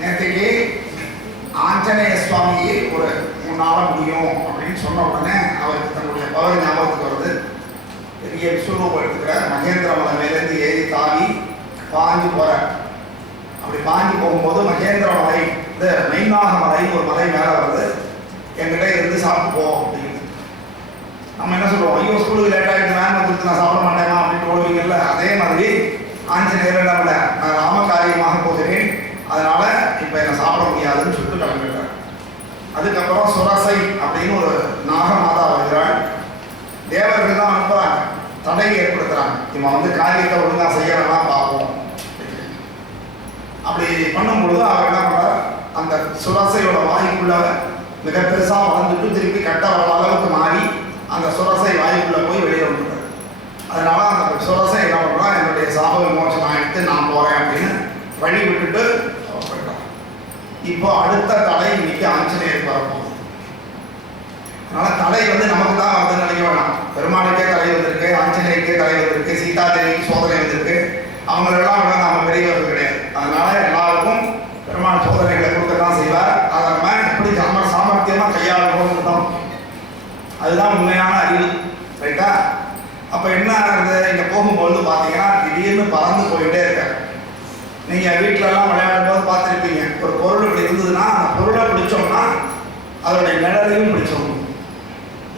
நேற்றுக்கு ஆஞ்சநேய சுவாமியை ஒரு 3 நாள் முடியும் அப்படின்னு சொன்ன உடனே அவருக்கு தன்னுடைய பவர் ஞாபகத்துக்கு வருது. பெரிய விஸ்வரூபம் எடுத்துக்கிற மகேந்திர மலை மேலேருந்து ஏறி தாவி பாஞ்சு போகிறார். அப்படி பாஞ்சு போகும்போது மகேந்திர மலை, இந்த மெய்நாக மலைன்னு ஒரு மலை மேலே வருது. என்கிட்ட இருந்து சாப்பிட்டு போ அப்படின்னு. நம்ம என்ன சொல்லுவோம், ஐயோ ஸ்கூலுக்கு லேட் ஆகிட்டு வேன் வந்துட்டு நான் சாப்பிட மாட்டேமா அப்படின்னு சொல்லுவீங்கல்ல. அதே மாதிரி ஆஞ்சநேயர் நம்மள நான் ராமகாரியமாக போகிறேன், அதனால இப்போ என்னை சாப்பிட முடியாதுன்னு சொல்லிட்டு கிளம்பிட்டார். அதுக்கப்புறம் சுரசை அப்படின்னு ஒரு நாகமாதா வருகிறாள். தேவர்கள் தான் அனுப்புறாங்க, தடை ஏற்படுத்துறாங்க. இவன் வந்து காரியத்தை ஒழுங்காக செய்யறதெல்லாம் பார்ப்போம். அப்படி பண்ணும்பொழுது அவர் என்ன பண்றார், அந்த சுரசையோட வாய்க்குள்ள மிக பெருசாக வளர்ந்துட்டு திருப்பி கட்ட அளவுக்கு மாறி அந்த சுரசை வாய்க்குள்ள போய் வெளியே வந்துட்டார். அதனால அந்த சுரசை என்ன பண்றா, என்னுடைய சாப விமோசனம் ஆகிட்டு நான் போறேன் அப்படின்னு வழி விட்டுட்டு போயிட்டான். இப்போ அடுத்த தடை இன்னைக்கு ஆஞ்சநேயருக்கு வரப்போகுது. அதனால தடை வந்து நமக்கு தான் வந்து நினைக்க வேணாம். பெருமாளுக்கே தடை வந்திருக்கு, ஆஞ்சநேயருக்கே தடை வந்திருக்கு, சீதாதேவிக்கு சோதனை வந்திருக்கு. அவங்களெல்லாம் விட நாம பெரியவர்கள் கிடையாது. அதனால எல்லாருக்கும் பெருமாள் சோதனைகளை கொடுக்கத்தான் செய்வார். அதை நம்ம எப்படி சாமர்த்தியமா கையாளணும், அதுதான் உண்மையான அறிவு. ரைட்டா? அப்ப என்ன ஆகுது, இங்க போகும்போது பாத்தீங்கன்னா திடீர்னு பறந்து போயிட்டே இருக்க. நீங்க வீட்டுல எல்லாம் விளையாடும் போது பார்த்துருப்பீங்க, ஒரு பொருள் இப்படி இருந்ததுன்னா அந்த பொருளை பிடிச்சோம்னா அதோடைய நிழலையும் பிடிச்சோம்.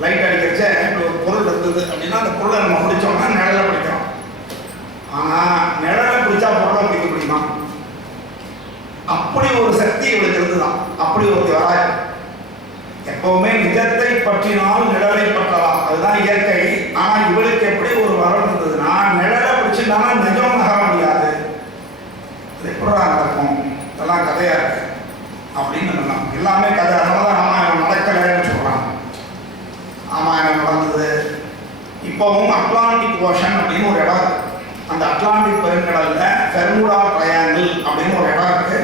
லைட் அடிக்கிறச்ச இப்படி ஒரு பொருள் இருந்தது அப்படின்னா அந்த பொருளை நம்ம பிடிச்சோம்னா நிழலை பிடிக்கிறோம். ஆனா நிழலை பிடிச்சா பொருளை பிடிக்க முடியுமா? அப்படி ஒரு சக்தி இவளுக்கு இருந்துதான். அப்படி ஒரு வராது. எப்பவுமே நிஜத்தை பற்றினால் நிழலை பற்றலாம், அதுதான் இயற்கை. ஆனா இவளுக்கு எப்படி ஒரு வரம் இருந்ததுன்னா, நிழலை பிடிச்சுட்டானா நிஜம் நகர முடியாது. இது எப்படா நடக்கும், இதெல்லாம் கதையா இருக்கு அப்படின்னு சொல்லலாம். எல்லாமே கதை. அதனால ராமாயணம் நடக்கலைன்னு சொல்றாங்க. ராமாயணம் நடந்தது. இப்பவும் அட்லாண்டிக் ஓஷன் அப்படின்னு ஒரு இடம் இருக்கு. அந்த அட்லாண்டிக் பெருங்கடல்ல பெர்முடா ட்ரையாங்கிள் அப்படின்னு ஒரு இடம் இருக்கு.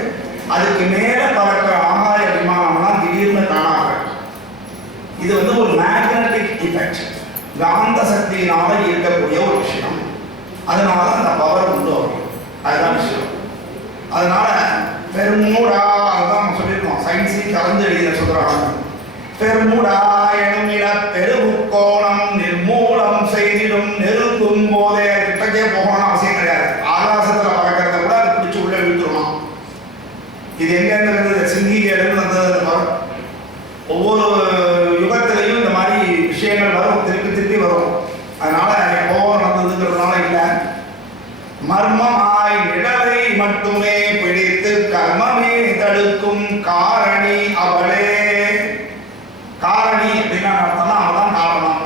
அதுக்கு மேல பறக்கிற ஆகாய விமானம்லாம் திடீர்னு காணாம. இது வந்து ஒரு மேக்னட்டிக் எஃபெக்ட், காந்த சக்தியினால இருக்கக்கூடிய ஒரு விஷயம். அதனால அந்த பவர் உண்டு வரும். அதுதான் விஷயம். அதனால பெருமூடா, அதுதான் சொல்லியிருக்கோம், சயின்ஸி கலந்து எழுதிய சொல்றாங்க. பெருமூடா எனுமிட பெருமுக்கோணம் நிர்மூலம் செய்திடும் நெருங்கும் போதே. கிட்டக்கே போகணும்னு அவசியம் கிடையாது. ஆகாசத்துல பறக்கிறத கூட அது பிடிச்சி உள்ள இழுத்துருமா. இது எங்க இருந்தது, சிங்கிகேடுன்னு வந்தது. ஒவ்வொரு யுகத்திலையும் இந்த மாதிரி விஷயங்கள் வரும், திருப்பி திருப்பி வரும். அதனால எப்போ நடந்ததுங்கிறதுனால இல்லை. மர்மமாய் நிழலை மட்டுமே பிடித்து கர்மமே தடுக்கும் காரணி அவளே. காரணி அப்படின்னா அர்த்தம்னா அவதான் காரணம்.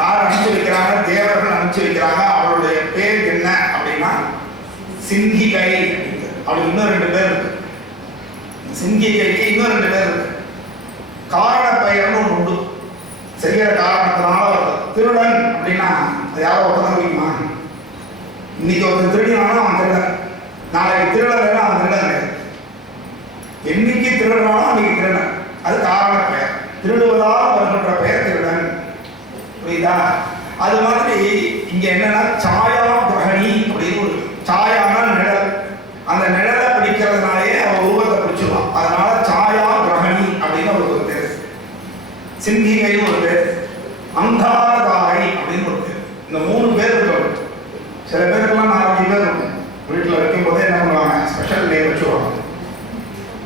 யார் அனுப்பிச்சு வைக்கிறாங்க? தேவர்கள் அனுப்பிச்சு வைக்கிறாங்க. அவளுடைய பேர் என்ன அப்படின்னா சிங்கிகை. அவளுக்கு இன்னும் 2 பேர் இருக்கு. சிங்கிகைக்கு இன்னும் 2 பேர் இருக்கு. காரண பெயர்னு ஒன்று உண்டு. செய்கிற காரணத்தினால வருது. திருடன் அப்படின்னா யாரோ ஒருத்தர் வைக்குமா? இன்னைக்கு ஒருத்தன் திருடினாலும் அவன் திருடன், நாளைக்கு திருடன் அவன் திருடன் கிடையாது. என்னைக்கு திருடனாலும் அன்னைக்கு திருடன். அது காரண பெயர். திருடுவதால் வருகின்ற பெயர் திருடன். புரியுதா? அது மாதிரி இங்க என்னன்னா சாயா கிரகணி அப்படின்னு ஒரு சாயான நிழல். அந்த நிழலை பிடிக்கிறதுனாலே அவன் உருவத்தை பிடிச்சிடலாம். அதனால சாயா கிரகணி அப்படின்னு ஒரு பேர். சிங்கிகைன்னு ஒரு பேர், அந்தாரதாரை அப்படின்னு ஒரு பேர். இந்த 3 பேர் இருக்காங்க. சில பேருக்கெல்லாம் 4-5 பேர் இருக்கும். வீட்டில் வைக்கும் போதே என்ன பண்ணுவாங்க, ஸ்பெஷல் நேம் வச்சுருவாங்க.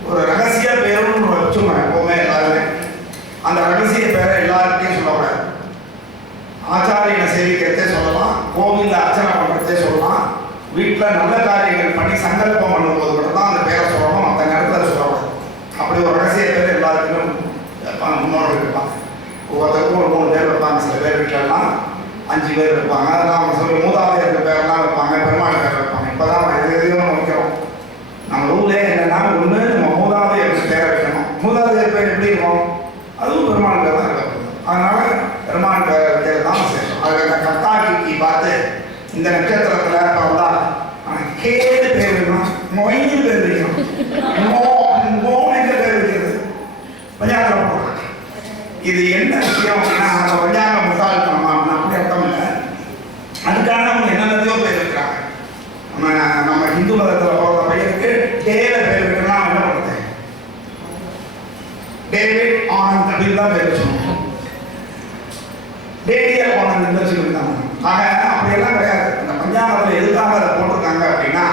ஒரு ரகசிய பேருன்னு வச்சுருவாங்க எப்பவுமே எல்லாருமே. அந்த ரகசிய பேரை எல்லாருக்கையும் சொல்லக்கூடாது. ஆச்சாரியனை சேவிக்கிறதே சொல்லலாம், கோவிலில் அர்ச்சனை பண்ணுறதே சொல்லலாம், வீட்டில் நல்ல காரியங்கள் பண்ணி சங்கல்பம் பண்ணும்போது மட்டும்தான் அந்த பேரை சொல்லணும். அந்த நேரத்தில் சொல்லக்கூடாது. அப்படி ஒரு ரகசிய பேர் எல்லாருக்குமே முன்னோர்கள் இருப்பாங்க. ஒவ்வொருத்தருக்கும் ஒரு 3 பேர் வைப்பாங்க. சில பேர் வீட்டிலலாம் 5 பேர் இருப்பாங்க. அதெல்லாம் அவங்க சொல்லி மூதாதையர் பேரெல்லாம் வைப்பாங்க, பெருமாள் பேர் வைப்பாங்க. இப்போ தான் நம்ம எதையும் வைக்கிறோம். நம்ம ஊர்லேயே என்னென்னா, ஒன்று நம்ம மூதாதையர் பேரை வைக்கணும். மூதாதையர் பேர் எப்படி இருக்கும்? அதுவும் பெருமாள் பேர் தான் இருக்கும். அதனால பெருமாள் பேர் தான் விசேஷம். அதில் இந்த கத்தாக்கி பார்த்து இந்த நட்சத்திரத்தில் இப்போ வந்தால் கேடு பேர் வைக்கணும், மொய்னு பேர் வைக்கணும், மோன்னு பேர் வைக்கிறது பஞ்சாங்கம் போடுறாங்க. இது என்ன விஷயம் அப்படின்னா, அந்த பஞ்சாங்கம் முட்டாள்தனமா அப்படின்னா அப்படி அர்த்தம் இல்லை. அதுக்காக அவங்க என்னென்னதையோ பேர் வைக்கிறாங்க. நம்ம ஹிந்து மதத்தில் போகிற பையனுக்கு டேல பேர் வைக்கணும்னா என்ன பண்ணுறது, ஆனந்த் அப்படின்னு தான் பேர் வச்சுக்கணும். டேடியல் ஆனந்த் வச்சுக்கிட்டாங்க. ஆக அப்படியெல்லாம் கிடையாது. இந்த பஞ்சாங்கத்தில் எதுக்காக அதை போட்டிருக்காங்க அப்படின்னா,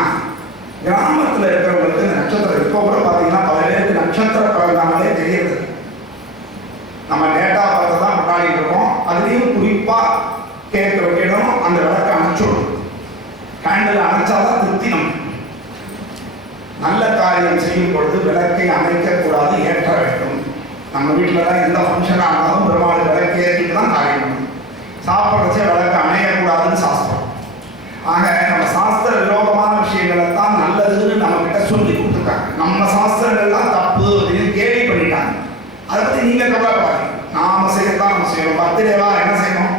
கிராமத்தில் இருக்கிறவங்களுக்கு இந்த நட்சத்திரம் இப்போ கூட பார்த்தீங்கன்னா பல பேருக்கு நட்சத்திர பிறந்தாங்களே தெரியுது. நம்ம டேட்டா பார்த்து தான் கொண்டாடிட்டு இருக்கோம். அதுலேயும் குறிப்பாக கேட்க வைக்கணும், அந்த விளக்கை அணைச்சிடணும். கேண்டில் அணைச்சாதான் திருப்தி. நமக்கு நல்ல காரியம் செய்யும் பொழுது விளக்கை அணைக்கக்கூடாது, ஏற்ற வேண்டும். நம்ம வீட்டில் தான் எந்த ஃபங்க்ஷனாக இருந்தாலும் பெருமாள் விளக்கு ஏற்றிட்டு தான் காரியம் பண்ணணும். சாப்பிட்றச்சே விளக்கு அணையக்கூடாதுன்னு சாஸ்திரம். ஆக நம்ம சாஸ்திர விரோதமான விஷயங்களை தான் நல்லதுன்னு நம்ம கிட்ட சொல்லி கொடுத்துருக்காங்க. நம்ம சாஸ்திரங்கள்லாம் தப்பு அப்படின்னு கேள்வி பண்ணிட்டாங்க. அதை பற்றி நீங்கள் கவலைப்படாதீங்க. நாம செய்யத்தான் நம்ம செய்யணும். பர்த்டேவா என்ன செய்யணும்?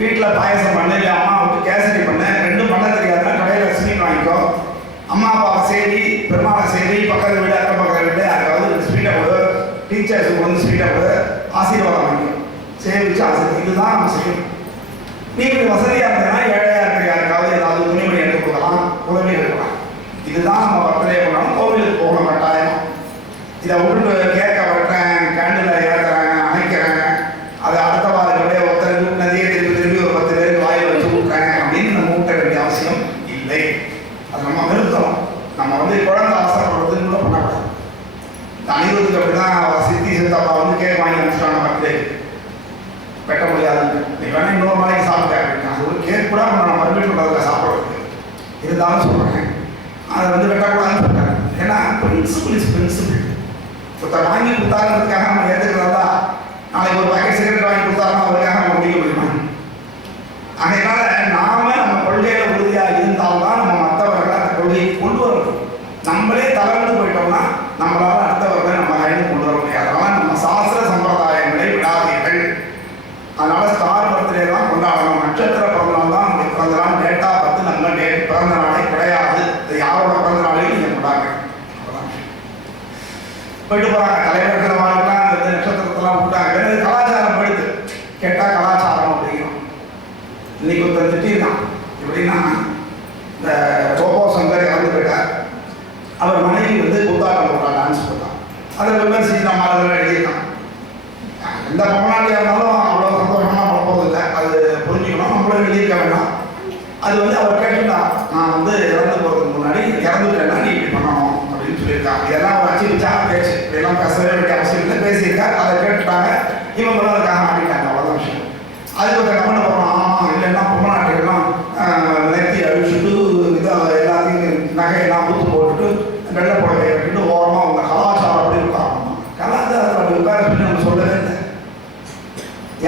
வீட்டில் பாயசம் பண்ணு, இல்லை அம்மா விட்டு கேசரி பண்ணு. ரெண்டும் பண்ண தெரியாதுன்னா கடையில் ஸ்வீட் வாங்கிக்கோ. அம்மா அப்பாவை சரி, பெருமாளை சரி, பக்கத்து வீடு அக்கம் பக்கத்து வீடு அதுக்காவது ஸ்வீட்டை கொடு, டீச்சர்ஸுக்கு வந்து ஸ்வீட்டை கொடு, ஆசீர்வாதம் வாங்கிக்கோ, சேவிச்சு ஆசீர்வாதம். இதுதான் நம்ம செய்யணும். நீங்கள் வசதியாக இருந்ததுன்னா ஏழையாக இருக்கிற யாருக்காவது ஏதாவது துணிமணி எடுத்து கொடுக்கலாம், உதவி இருக்கலாம். இதுதான் நம்ம பர்த்டே பண்ணணும். கோவிலுக்கு போகணும் கட்டாயம். இதை விட்டுட்டு கேட்க வெட்டுறேன், கேண்டில் ஏற்றுறாங்க, அணைக்கிறாங்க, அது அடுத்த வாரங்களே ஒருத்தர் நதியை திருப்பி ஒரு 10 பேருக்கு வாயில் வச்சு விட்டுறாங்க அப்படின்னு நம்ம ஊட்ட வேண்டிய அவசியம் இல்லை. அது நம்ம நிறுத்தணும். நம்ம வந்து குழந்தை ஆசைப்படுறதுன்னு கூட பண்ணக்கூடாது. அனிருத்துக்கு அப்படிதான் சித்தி சித்தப்பா வந்து கேக் வாங்கி அனுப்பிச்சிட்டாங்க பர்த்டே. வெட்ட முடியாதுன்னு நீ வேணா இன்னொரு நாளைக்கு சாப்பிட்டேன் அப்படின்னா அது ஒரு கேக் கூட நம்ம மறுபடியும் சொல்றதுல சாப்பிட்றதுக்கு இருந்தாலும் சொல்கிறேன். அதை வந்து வெட்டக்கூடாதுன்னு சொல்கிறாங்க. ஏன்னா பிரின்சிபிள் இஸ் பிரின்சிபிள். ஒருத்தர் வாங்கி கொடுத்தாங்கிறதுக்காக நம்ம ஏற்றுக்கிறதா நாளைக்கு ஒரு பாக்கெட் சிகரெட் வாங்கி கொடுத்தாலும் அதுக்காக நம்ம முடிக்க முடியுமா? அதனால நாம நம்ம கொள்கையில உறுதியாக இருந்தால்தான் நம்ம மற்றவர்களை அந்த கொள்கையை கொண்டு வரணும். நம்மளே தளர்ந்து போயிட்டோம்னா நம்மளால அடுத்தவர்களை நம்ம கையில் கொண்டு வர முடியாது. அதனால நம்ம சாஸ்திர சம்பிரதாயங்களை விடாதீர்கள். அதனால ஸ்டார் பர்த்டே தான் கொண்டாடணும். நட்சத்திர பிறந்தநாள் தான் நம்மளுக்கு பிறந்த நாள். டேட்டா பார்த்து நம்ம பிறந்த நாளே கிடையாது. இது யாரோட பிறந்த நாளையும் நீங்கள் கொண்டாடுங்க. போயிட்டு போகிறாங்க தலைவர்கள் வாழ்க்கலாம், அந்த நட்சத்திரத்தெல்லாம் விட்டாங்க. கலாச்சாரம் போயிடுது. கேட்டால் கலாச்சாரம் அப்படிங்கிறோம். இன்னைக்கு ஒருத்தர் திட்டிருக்கான். எப்படின்னா, இந்த ரோபோ சங்கர் இறந்து போயிட்டார். அவர் மனைவி வந்து கூத்தாட்டம் போட்டான், டான்ஸ் போட்டான். அதை விமர்சிச்சு நம்ம அதெல்லாம் எழுதியிருக்கான். எந்த பொம்மநாட்டியாக இருந்தாலும் அவ்வளோ சந்தோஷமாக போகிறது இல்லை. அது புரிஞ்சுக்கணும். நம்மளும் எழுதியிருக்க வேண்டாம். அது வந்து அவர் கேட்டுட்டான், நான் வந்து இறந்து போகிறதுக்கு முன்னாடி இறந்துட்டேன்னா நீ இப்படி பண்ணணும் அப்படின்னு சொல்லியிருக்காங்க. இதெல்லாம் ஒரு அச்சு வச்சா பேச்சு. இதெல்லாம் பேசவே வேண்டிய அவசியம் இல்லை. பேசியிருக்காரு. அதை கேட்டுட்டாங்க. இவங்களும் அதுக்காக ஆடிட்டாங்க. அவ்வளோதான் விஷயம். அதுக்கு ஒரு கமெண்ட் பண்ணுறோம். ஆமாம், இல்லைன்னா பொம்மநாட்டிகள்லாம் நெத்தி அழிச்சுட்டு இதை எல்லாத்தையும் நகையெல்லாம் ஊற்று போட்டுட்டு வெள்ளை புடவை கட்டிட்டு ஓரமாக அவங்க கலாச்சாரம் அப்படி இருக்காங்க. கலாச்சாரத்தில் அப்படி உட்கார சொல்லி நம்ம சொல்லவே இல்லை.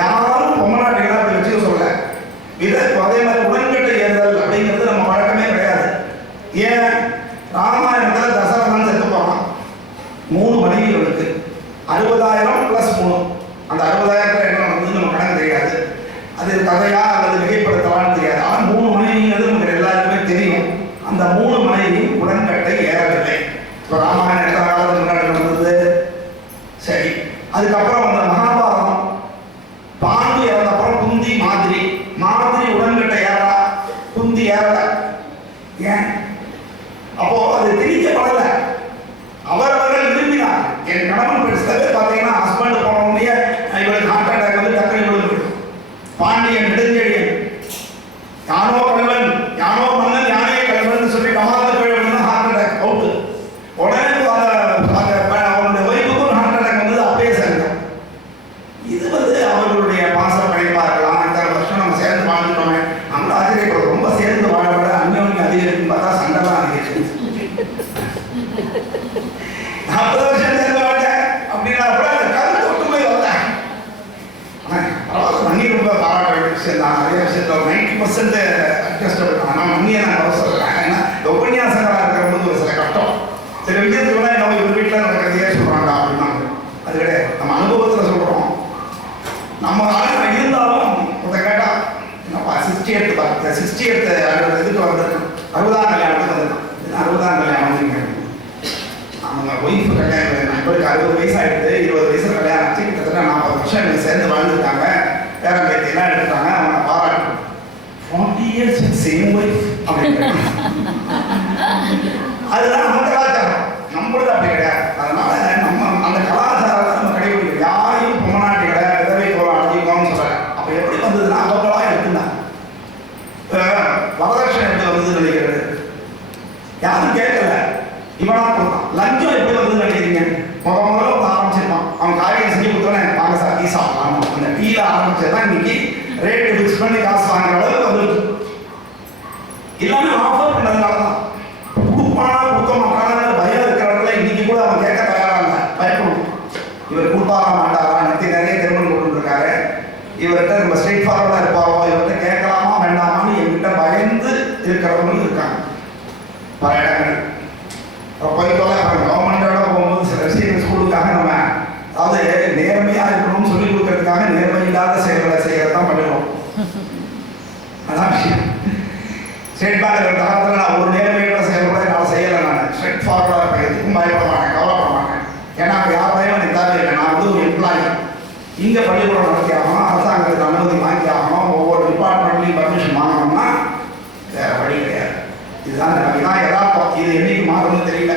யாரும் பொம்மநாட்டிகளாக அப்படி வச்சுக்க சொல்ல. இதற்கு அதே மாதிரி உடன்கட்டை ஏறுதல் அப்படிங்கிறது நம்ம வழக்கமே கிடையாது. ஏன்? ராமாயணத்தில் தசரதன் செத்து போனான். 3 மனைவிகளுக்கு 60,000 + 3. அந்த 60,000 என்ன வந்து நம்ம கணக்கு தெரியாது. அது கதையா அல்லது மிகைப்படுத்தலான்னு தெரியாது. ஆனால் 3 மனைவிங்கிறது நமக்கு எல்லாருக்குமே தெரியும். அந்த 3 மனைவியும் உடன்கட்டை ஏறவில்லை. இப்போ ராமாயணம் எத்தனை காலத்துக்கு முன்னாடி நடந்தது? சரி, அதுக்கப்புறம் அந்த மகாபாரதம் பாண்டு இறந்தப்புறம் குந்தி மாதிரி உடன்கட்டை ஏறா, குந்தி ஏறல. ஏன்? அப்போ அது திணிக்கப்படல. அவரவர்கள் விரும்பினார். என் கணவன் பெருசாவே பார்த்தீங்கன்னா ஹஸ்பண்ட் போனவங்க இவளுக்கு ஹார்ட் அட்டாக் வந்து டக்குனு விழுந்து. பாண்டியன் நெடுஞ்செழியன் யானோ கல்வன் யானோ மன்னன் யானே கல்வன் சொல்லி கமாத கல்வன் ஹார்ட் அட்டாக் அவுட். உடனே அவனுடைய ஒய்ஃபுக்கும் ஹார்ட் அட்டாக் வந்தது. அப்பயே சேர்ந்தோம். இது வந்து அவர்களுடைய பாசம் படைப்பா இருக்கலாம். இத்தனை வருஷம் நம்ம சேர்ந்து வாழ்ந்துட்டோமே, நம்மளும் ஆச்சரியப்படுறோம். ரொம்ப சேர்ந்து வாழ விட அந்யோன்யம் அதிகரிக்கும் பார்த்தா சண்டை தான் அதிகரிச்சு. 40 வருஷம் சேர்ந்து வாழ அப்படின்னா கூட அந்த கருத்து ஒட்டுமை வரல. ஆனால் மண்ணி ரொம்ப பாராட்ட வேண்டிய விஷயம் தான். நிறைய விஷயத்தில் 90% அட்ஜஸ்ட் ஆகிடும். ஆனால் மண்ணியை நான் சொல்கிறேன். ஏன்னா இந்த உபன்யாசங்களாக இருக்கிறவங்களுக்கு ஒரு சில கஷ்டம். சில விஷயத்துக்குலாம் என்ன ஒரு வீட்டில் நடக்கிறதையே சொல்கிறாங்க அப்படின்னா அது கிடையாது. நம்ம அனுபவத்தில் சொல்கிறோம். நம்ம ஆளுநர் இருந்தாலும் அதை கேட்டால் என்னப்பா 68 இதுக்கு வந்திருக்கோம், 60ஆம் கல்யாணத்துக்கு வந்திருக்கோம். 60ஆம் கல்யாணம் வந்துருங்க. அவங்க ஒய்ஃபு கல்யாணம் நண்பருக்கு 60 வயசு ஆகிடுது. 20 வயசு கல்யாணம் ஆச்சு. கிட்டத்தட்ட 40 வருஷம் எனக்கு சேர்ந்து வாழ்ந்துருக்காங்க. பேரம் பேத்தியெல்லாம் எடுத்துட்டாங்க. அவங்க பாராட்டணும். 40 years சேம் ஒய்ஃப் அப்படின்னு. அதுதான் நம்ம கலாச்சாரம். நம்மளது அப்படி கிடையாது. அதனால நம்ம அந்த கலாச்சாரத்தை நம்ம கடைபிடிக்கிறோம். இவனா கொடுத்தான். லஞ்சம் எப்படி வந்து நினைக்கிறீங்க? முதல்ல ஆரம்பிச்சிருப்பான். அவன் காரியம் செஞ்சு கொடுத்தோன்னே வாங்க சார் டீ சாப்பிடலாம். அந்த டீல ஆரம்பிச்சதான் இன்னைக்கு ரேட்டு ஃபிக்ஸ் பண்ணி காசு வாங்குற அளவுக்கு வந்துருக்கு. எல்லாமே ஆஃபர் பண்ணதுனால தான். கொடுப்பானா கொடுக்க மாட்டான பயம் இருக்கிறவங்கள இன்னைக்கு கூட அவன் கேட்க தயாரா இல்லை, பயப்படும். இவர் கொடுப்பாரா மாட்டாரா, நெத்தி நிறைய திருமணம் கொண்டு இருக்காரு, இவர்கிட்ட நம்ம ஸ்ட்ரெயிட் ஃபார்வர்டா இருப்பாரோ, இவர்கிட்ட கேட்கலாமா வேண்டாமான்னு என்கிட்ட பயந்து இருக்கிறவங்களும் இருக்காங்க பல இடங்கள். போய்த்தோல கவர்மெண்டோட போகும்போது சில விஷயங்கள் ஸ்கூலுக்காக நம்ம அதாவது நேர்மையா இருக்கணும்னு சொல்லி கொடுக்கறதுக்காக நேர்மை இல்லாத செயல்களை செய்யறது தான் பண்ணுவோம். அதான் விஷயம். ஸ்டேட் பேங்க் காலத்தில் நான் ஒரு நேர்மையோட செயல்பட நான் செய்யலை. நான் ஸ்ட்ரெயிட் ஃபார்வர்டாக இருப்பேன், எதுக்கும் பயப்பட மாட்டேன், கவலைப்பட மாட்டேன். ஏன்னா யார் பயம் எனக்கு தேவையில்லை. நான் வந்து ஒரு எம்ப்ளாயி. இங்கே பள்ளிக்கூடம் நடத்தி ஆகணும், அரசாங்கத்துக்கு அனுமதி வாங்கி ஆகணும், ஒவ்வொரு டிபார்ட்மெண்ட்லையும் பர்மிஷன் வாங்கணும்னா வேற வழி கிடையாது. இதுதான் இதான் யதார்த்தம். இது என்னைக்கு மாறும்னு தெரியல.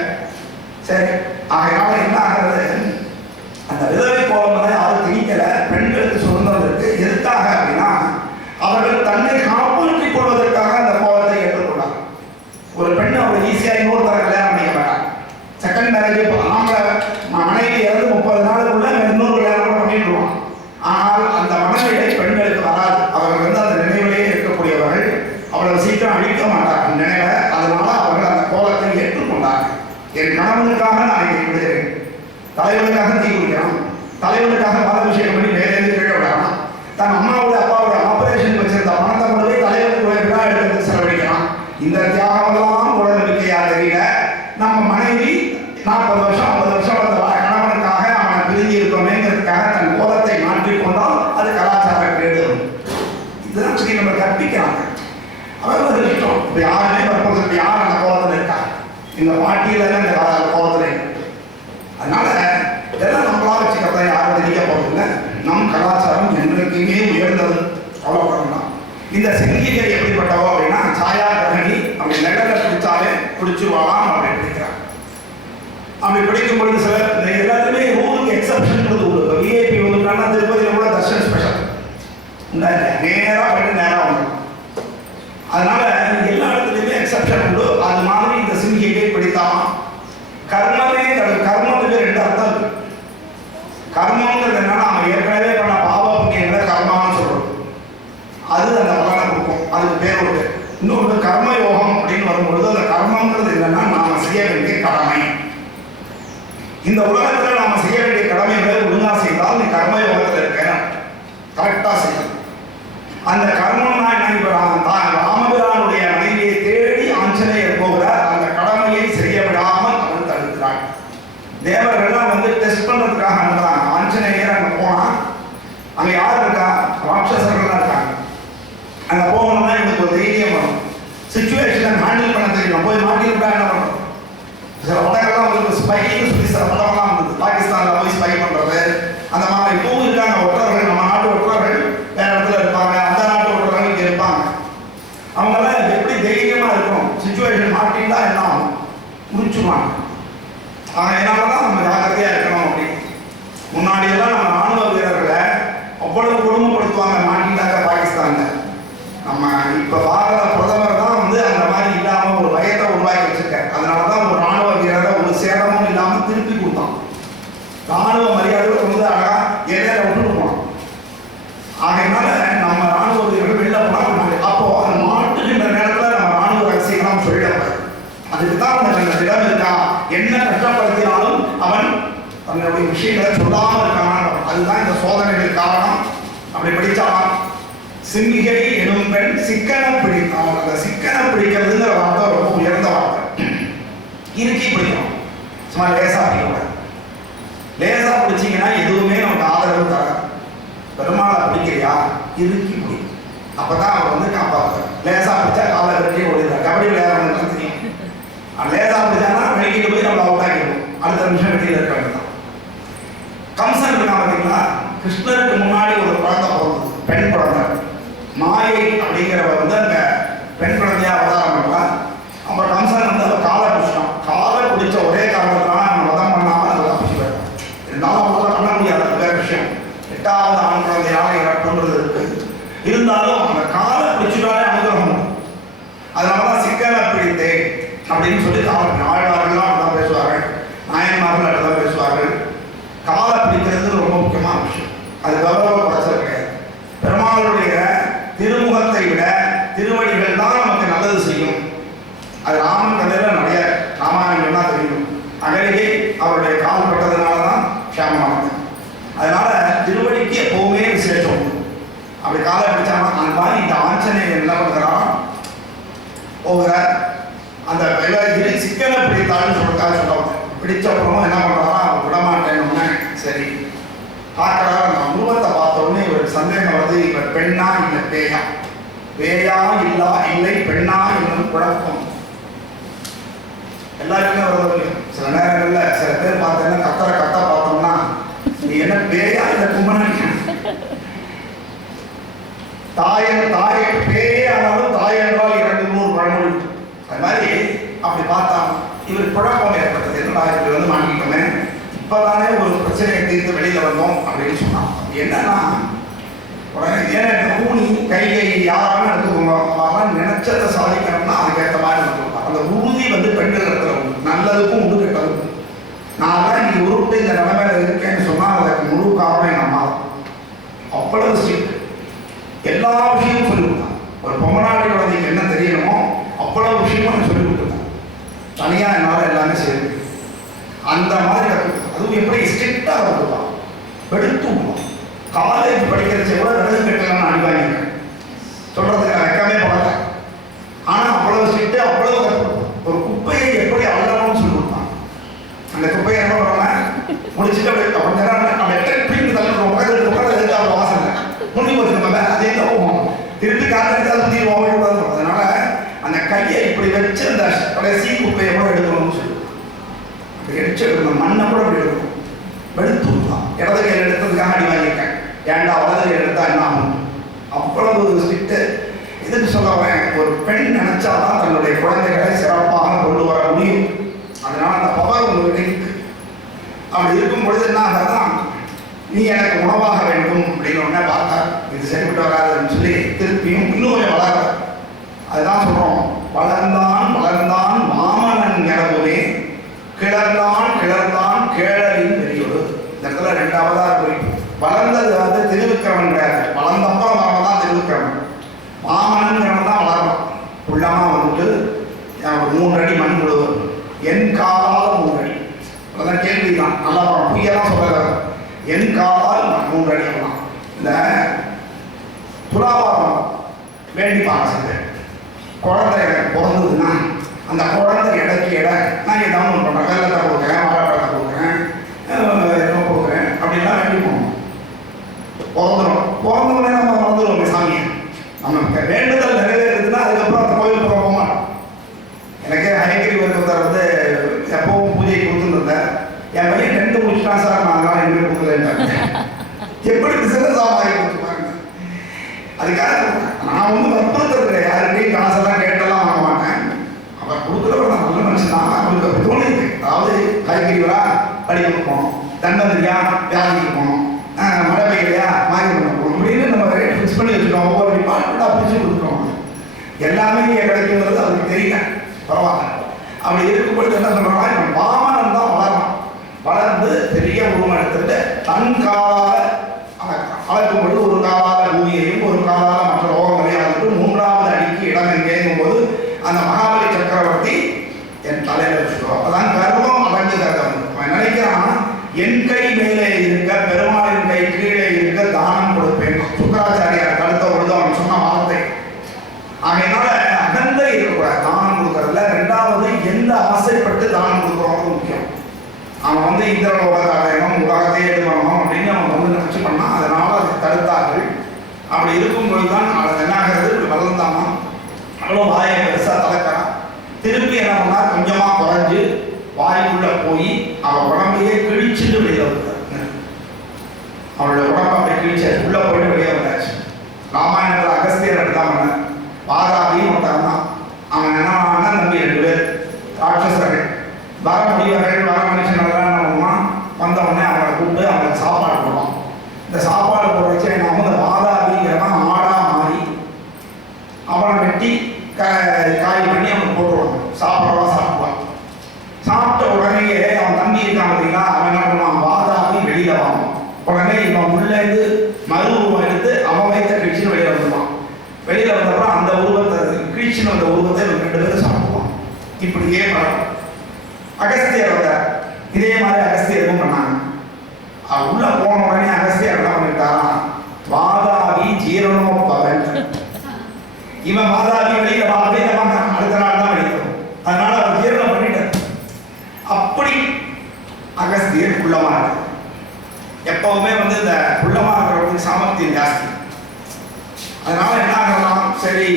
சரி, ஆகையால என்ன ஆகிறது, அந்த விதவை கோலம் யாரும் திணிக்கல. பெண்களுக்கு சுதந்திரம் இருக்கு. எதுக்காக அப்படின்னா அவர்கள் தன்னை காப்பாற்றிக் கொள்வதற்காக அந்த கோலத்தை ஏற்றுக்கொண்டாங்க. ஒரு பெண் அவர்கள் ஈஸியா இன்னொருத்தர கல்யாணம் பண்ணிக்க மாட்டாங்க. செகண்ட் மேரேஜ் ஆம்பளை மனைவி இறந்து 30 நாளுக்குள்ள இன்னொரு கல்யாணம் பண்ணிடுவான். ஆனால் அந்த மனநிலை பெண்களுக்கு வராது. அவர்கள் வந்து அந்த நினைவிலேயே இருக்கக்கூடியவர்கள். அவ்வளவு சீக்கிரம் அழிக்க மாட்டார்கள் நினைவை. அதனால அவர்கள் அந்த கோலத்தை ஏற்றுக்கொண்டார்கள். என் கணவனுக்காக நான் இதை விடுகிறேன், தலைவனுக்காக தீ குடிக்கிறான், தலைவனுக்காக பாலாபிஷேகம் பண்ணி மேலேருந்து கீழே விடலாம், தன் அம்மாவோட அப்பாவோட ஆபரேஷன் வச்சிருந்த பணத்தை கொண்டு போய் தலைவனுக்கு விழா எடுத்து செலவழிக்கலாம். இந்த தியாகமெல்லாம் உடல் நம்பிக்கையா தெரியல. நம்ம மனைவி 40 வருஷம் 50 வருஷம் அந்த கணவனுக்காக அவனை பிரிஞ்சு இருக்கோமேங்கிறதுக்காக தன் கோலத்தை மாற்றிக்கொண்டால் அது கலாச்சார கேடு. இதுதான் சொல்லி நம்ம கற்பிக்கிறாங்க. அவர்கள் இஷ்டம். இப்போ யாருமே வற்புறுத்தி யார் அந்த கோலத்தில் இருக்கா? இந்த பாட்டியில இந்த கோலத்தில். அதனால இதெல்லாம் நம்மளா வச்சுக்கிறத யாரும் தெரிய போறதில்லை. நம் கலாச்சாரம் என்றைக்குமே உயர்ந்தது. அவ்வளோதான். இந்த செங்கிகை எப்படிப்பட்டவோ அப்படின்னா சாயா கிரகணி அப்படி நிழலை பிடிச்சாலே பிடிச்சிருவாளாம் அப்படி பிடிக்கிறாங்க. அப்படி பிடிக்கும் பொழுது சிலர் எல்லாருமே ரூலுக்கு எக்ஸப்ஷன் உண்டு. விஐபி வந்துட்டாங்கன்னா திருப்பதியில் கூட தர்ஷன் ஸ்பெஷல் நேராக போயிட்டு நேராக வந்துடும். அதனால எல்லா இடத்துலையுமே எக்ஸப்ஷன் உண்டு. அது மாதிரி இந்த சிங்கிகை பிடித்தாமா கர்மமே. கர்மத்துக்கு 2 அர்த்தம் இருக்கு. கர்மங்கிறது என்னன்னா நம்ம ஏற்கனவே பண்ண பாவ புண்ணியங்களை கர்மான்னு சொல்றோம். அது அந்த பலனை கொடுக்கும். அதுக்கு பேர் உண்டு. இன்னொன்று கர்ம யோகம் அப்படின்னு வரும்பொழுது அந்த கர்மங்கிறது என்னன்னா நாம செய்ய வேண்டிய கடமை. இந்த உலகத்துல நாம செய்ய வேண்டிய கடமைகளை ஒழுங்கா செய்தால் நீ கர்ம யோகத்தில் இருக்க கரெக்டா செய்யணும். அந்த கர்மம்னா என்ன? இப்ப ராமபிரானுடைய மனைவியை தேடி ஆஞ்சநேயர் போகிறார். அந்த கடமையை செய்ய விடாமல் அவன் தடுக்கிறார். தேவர்கள்லாம் வந்து டெஸ்ட் பண்றதுக்காக அனுப்புறாங்க. ஆஞ்சநேயர் அங்க போனா அங்க யார் இருக்கா? ராட்சசர்கள் இருக்காங்க. அங்க போகணும்னா எனக்கு ஒரு தைரியம் வரும். சிச்சுவேஷனை ஹேண்டில் பண்ண தெரியும். போய் மாட்டிருக்கா என்ன பண்ணுறோம்? சில படங்கள்லாம் வந்து ஸ்பைன்னு சொல்லி சில படம்லாம் வந்தது. பாகிஸ்தான்ல போய் ஸ்பை பண்றது அந்த மாதிரி. இப்பவும் இருக்காங்க ஒற்றர்கள். நம்ம நாட்டு ஒற்றர்கள் வேற இடத்துல இருப்பாங்க, அந்த நாட்டு ஒற்றர்கள் இங்க இருப்பாங்க. அவங்களாம் எப்படி தைரியமா இருக்கும்? சிச்சுவேஷன் மாட்டிட்டா என்ன ஆகும்? முடிச்சுவாங்க. அதனாலதான் நம்ம ஜாக்கிரதையா இருக்கணும். அப்படி முன்னாடி எல்லாம் நம்ம ராணுவ வீரர்களை அவ்வளவு கொடுமைப்படுத்துவாங்க மாட்டிட்டாங்க பாகிஸ்தான்ல. நம்ம இப்ப பாரத பிரதமர் தான் வந்து அந்த மாதிரி இல்லாம ஒரு பயத்தை உருவாக்கி வச்சிருக்காரு. அதனாலதான் ஒரு ராணுவ வீரரை ஒரு சேதமும் இல்லாம திருப்பி கொடுத்தான். ராணுவ மரியாதை வந்து அழகா எல்லையில விட்டுட்டு போனோம். ஆகையினால நம்ம ராணுவ வீரர்கள் வெளில போனா அப்போ அந்த மாட்டுகின்ற நேரத்துல நம்ம ராணுவ ரகசியங்களாம் சொல்லிடக்கூடாது. அதுக்கு தான் அந்த திடம் இருக்கா. என்ன கஷ்டப்படுத்தினாலும் அவன் தன்னுடைய விஷயங்களை சொல்லாம இருக்கான். அதுதான் இந்த சோதனைகள் காரணம். அப்படி படிச்சாலாம். சிங்கிகை எனும் பெண் சிக்கன பிடித்தால். அந்த சிக்கன பிடிக்கிறதுங்கிற வார்த்தை ரொம்ப உயர்ந்த வார்த்தை. இறுக்கி பிடிக்கணும். சும்மா லேசா பிடிக்கூடாது. லேசா பிடிச்சிங்கன்னா எதுவுமே நமக்கு ஆதரவு தராது. பெருமாளை பிடிக்கிறியா இறுக்கி பிடி. அப்பதான் அவர் வந்து காப்பாற்ற. லேசா பிடிச்சா காலை வெட்டி ஓடிடுறார். கபடி விளையாடுறதுலாம் தெரியும். லேசா பிடிச்சானா வெளிக்கிட்டு போய் நம்ம அவுட் ஆகிடுவோம். அடுத்த நிமிஷம் வெளியில் இருக்க வேண்டியதான். கம்சன் இருக்கா பார்த்தீங்களா? கிருஷ்ணருக்கு முன்னாடி ஒரு குழந்தை பிறந்தது, பெண் குழந்தை. மாயை அப்படிங்கிறவ வந்து அங்க பெண் குழந்தையா அவதாரம் பண்ணலாம். அப்புறம் கம்சன் வந்து அவர் காலை பிடிச்சிட்டான். காலை பிடிச்ச ஒரே காரணத்தினால நம்ம வதம் பண்ணாம அதை தப்பிச்சு போயிடும். இருந்தாலும் அவங்களால பண்ண முடியாது, வேற விஷயம். 8வது ஆண் குழந்தையாக இறக்குன்றது இருக்கு. இருந்தாலும் அந்த காலை பிடிச்சுட்டாலே அனுகிரகம். அதனாலதான் சிக்கன பிடித்தேன் அப்படின்னு சொல்லி ஆழ்வார்கள்லாம் அவருடைய கால் பட்டதுனால தான் க்ஷேமமானது. அதனால திருவடிக்கு எப்பவுமே விசேஷம். அப்படி காலை பிடிச்சாங்கன்னா அந்த மாதிரி இந்த ஆஞ்சநேயர் என்ன பண்ணுறான், அந்த சிக்கனை பிடித்தான்னு சொல்றதுக்காக சொல்லுவாங்க. பிடிச்ச அப்புறமா என்ன பண்ணுறாரா, விடமாட்டேன்னு. சரி பார்க்குறாரு, அந்த உருவத்தை பார்த்த உடனே இவருக்கு சந்தேகம் வருது, இவர் பெண்ணா இல்லை பேயா, பேயா இல்லை பெண்ணா என்னும் குழப்பம் எல்லாருக்குமே வருவது. சில நேரங்களில் சில பேர் பார்த்தீங்கன்னா கத்தா பார்த்தோம்னா நீ என்ன பேயா இல்லை கும்பனா, தாயை பேயே ஆனாலும் தாய் என்றால் 200 பழமொழி. அது மாதிரி அப்படி பார்த்தா இவர் குழப்பம் ஏற்பட்டது. என்னடா இப்படி வந்து மாட்டிக்கிட்டோமே, இப்பதானே ஒரு பிரச்சனையை தீர்த்து வெளியில வந்தோம் அப்படின்னு சொன்னான். என்னன்னா உடனே ஏன்னா ஊனி கைகை யாராலும் எடுத்துக்கோங்க, அவன் நினைச்சதை சாதிக்கணும்னா அதுக்கேற்ற மாதிரி நடத்துவாங்க. அந்த உறுதி வந்து பெண்கள் இடத்துல நல்லதுக்கும் உண்டு கெட்டதுக்கும். நான் தான் நீ உருட்டு இந்த நிலைமையில இருக்கேன்னு சொன்னா அதுக்கு முழு காரணம் என் அம்மா. அவ்வளவு ஸ்ட்ரிக்ட், எல்லா விஷயமும் சொல்லி கொடுத்தான். ஒரு பொம்மநாடி குழந்தைக்கு என்ன தெரியணுமோ அவ்வளவு விஷயமும் சொல்லி கொடுத்துருக்கான். தனியா என்னால் எல்லாமே செய்யுது. அந்த மாதிரி அதுவும் எப்படி ஸ்ட்ரிக்டா கொடுப்பான், எடுத்து விடுவான். காலேஜ் படிக்கிறச்ச கூட விலகு கட்டலாம் அனுபவிக்கிறேன் சொல்றதுக்கு வைக்கவே போடல. ஆனா அவ்வளவு ஸ்ட்ரிக்ட், அவ்வளவு கற்றுக். ஒரு குப்பையை எப்படி அள்ளணும்னு சொல்லி கொடுத்தான். அந்த குப்பையை என்ன பண்ணுறோம், முடிச்சுட்டு கொஞ்ச நேரம் நம்ம பிடிந்து தள்ளுறோம், உட்காந்து அவர் வாசனை முடிவு வச்சுருப்பாங்க. அதே தான் திருப்பி காத்திருக்காது சுற்றி ஓடக்கூடாது. அதனால அந்த கையை இப்படி வச்சு அந்த கடைசி குப்பையை கூட எடுக்கணும்னு சொல்லி எடுத்து எடுக்கணும். மண்ணை கூட அப்படி எடுக்கணும், வெளுத்து விடலாம். இடது கையில் எடுத்ததுக்காக அடி வாங்கியிருக்கேன், ஏன்டா வலது கையில் எடுத்தா என்ன ஆகும். அவ்வளவு ஸ்ட்ரிக்ட். எதுக்கு சொல்ல வரேன், ஒரு பெண் நினைச்சாதான் தன்னுடைய குழந்தைகளை சிறப்பாக கொண்டு வர முடியும். அதனால அந்த பவர் உங்களுக்கு இருக்கு. அப்படி இருக்கும் பொழுது என்ன ஆகிறதான், நீ எனக்கு உணவாக வேண்டும் அப்படின்னு ஒன்னே பார்த்தா இது சரிப்பட்டு வராதுன்னு சொல்லி திருப்பியும் இன்னும் கொஞ்சம் வளர. அதுதான் சொல்றோம், வளர்ந்தான் மாமனன் நிலவுமே கிளர்ந்தான் கேழலின் பெரியோடு. இந்த இடத்துல 2வது குறிப்பு. வளர்ந்தது வந்து திருவிக்கிரமன் கிடையாது, வளர்ந்தப்புறம் வரவன் தான் திருவிக்கிரமன். மாமனன் தான் வளரணும். உள்ளமா வந்துட்டு 3 அடி மண் முழுவதும் என் காலால் 3 அடி. அதான் கேள்விதான், நல்லா பொய்யெல்லாம் சொல்ல. என் காலால் 3 அடி வரலாம். இந்த துலாபாரம் வேண்டி பார்க்க குழந்தை எனக்கு பிறந்ததுன்னா அந்த குழந்தை இடைக்கு இட நான் ஏதாவது ஒன்று பண்ணுறேன், வெள்ளத்தை கொடுக்குறேன், வாழைப்பழத்தை கொடுக்குறேன், என்ன கொடுக்குறேன் அப்படின்லாம் வேண்டி போகணும். பிறந்தோடனே நம்ம மறந்துடுவோம் சாமியை. நம்ம வேண்டுதல் நிறைவேறுதுன்னா அதுக்கப்புறம் அந்த கோயிலுக்கு போக மாட்டோம். எனக்கே ஹயகிரி ஒருத்தர் வந்து எப்பவும் பூஜை கொடுத்துருந்தேன். என் பையன் 10th முடிச்சுட்டான் சார், நான் அதெல்லாம் எங்கே கொடுக்கலன்ட்டாங்க. எப்படி பிசினஸாக மாறி கொடுத்துருப்பாங்க. அதுக்காக நான் வந்து வற்புறுத்தது யாருக்கிட்டையும் காசெல்லாம் கேட்டெல்லாம் வாங்க மாட்டேன். அவர் கொடுக்குறவர் நான் நல்ல மனுஷன் தான், அவருக்கு அப்படி தோணிருக்கு. அதாவது காய்கறிகளா படிக்க போகணும், தண்டந்திரியா வியாதிக்கு போகணும், மழை பெய்யலையா மாறி பண்ண போகணும் அப்படின்னு நம்ம ரேட் ஃபிக்ஸ் பண்ணி வச்சுருக்கோம். ஒவ்வொரு டிபார்ட்மெண்ட்டாக பிரித்து கொடுத்துருவோம். எல்லாமே இங்கே கிடைக்குங்கிறது அவருக்கு தெரியல, பரவாயில்ல. அப்படி இருக்கும்பொழுது என்ன சொல்கிறோம்னா, இப்போ வாமனன் தான் வளரணும். வளர்ந்து பெரிய உருவம் எடுத்துட்டு தன் காலால் அளக்கும் பொழுது ஒரு காலால பூமியையும் ஒரு காலால மற்ற லோகங்களையும் அளந்துட்டு 3வது அடிக்கு இடம் எங்கேங்கும் போது அந்த மகாபலி சக்கரவர்த்தி என் தலையில வச்சுக்கோ. அதான் கர்வம் அடங்கு கர்வம். நினைக்கிறான் என் கை மேலே இருக்க பெருமாளின் கை கீழே இருக்க தானம் கொடுப்பேன். சுக்கராச்சாரியார் கருத்த பொழுது அவன் சொன்ன வார்த்தை. ஆகையினால அகந்தை இருக்கக்கூடாது தானம் கொடுக்கறதுல. 2வது எந்த ஆசைப்பட்டு தானம் கொடுக்குறோம் முக்கியம். அவன் வந்து இந்திரனோட அடையணும், உலகத்தையே எடுக்கணும் அப்படின்னு அவன் வந்து நினைச்சு பண்ணான். அதனால அதை தடுத்தார்கள். அப்படி இருக்கும்பொழுது தான் அது என்னாகிறது, வளர்ந்தாமா அவ்வளோ வாயை பெருசாக தலைக்கிறான். திருப்பி என்ன பண்ணா, கொஞ்சமாக குறைஞ்சு வாய்க்குள்ள போய் அவன் உடம்பையே கிழிச்சுட்டு வெளியே வந்தார். அவளுடைய உடம்பு அப்படி கிழிச்சாச்சு, உள்ள போயிட்டு வெளியே வந்தாச்சு. ராமாயணத்தில் அகஸ்தியர் தான் பண்ண பாதாபியும் ஒருத்தன் தான். அவன் என்ன நம்பி 2 பேர் ராட்சசர்கள் வர முடியவர்கள் வர மனுஷனெல்லாம் என்ன பண்ணுவான், வந்தவொடனே அவனை கூப்பிட்டு அவனுக்கு சாப்பாடு போடுவான். இந்த சாப்பாடு போட வச்சு நம்ம இந்த பாதாபிங்கிறவன் ஆடா மாறி அவனை வெட்டி காய் பண்ணி அவனுக்கு போட்டுருவாங்க. சாப்பிடுவான். சாப்பிட்ட உடனேயே அவன் தம்பி இருக்கான் பார்த்தீங்களா, அவன் என்ன பண்ணுவான், பாதாபி வெளியில வாங்க. உடனே இவன் உள்ளேருந்து மறு உருவம் எடுத்து அவன் வைத்த கிழிச்சுன்னு வெளியில வந்துடுவான். வெளியில வந்தப்பறம் அந்த உருவத்தை கிழிச்சுன்னு வந்த உருவத்தை இவன் 2 பேரும் சாப்பிடுவான். இப்படியே பழம். அகஸ்தியர் வந்தார். இதே மாதிரி அகஸ்தியருக்கும் பண்ணாங்க. உள்ள போன உடனே அகஸ்தியர் என்ன பண்ணிட்டாராம், வாதாபி ஜீரணோபவன். இவன் வாதாபி வெளியில அடுத்த நாள் தான் வெளியிடும், அதனால அவர் ஜீரணம் பண்ணிட்டார். அப்படி அகஸ்தியர் குள்ளமா இருக்கு. எப்பவுமே இந்த குள்ளமா இருக்கிறவங்களுக்கு சாமர்த்தியம் ஜாஸ்தி. அதனால என்ன ஆகலாம், சரி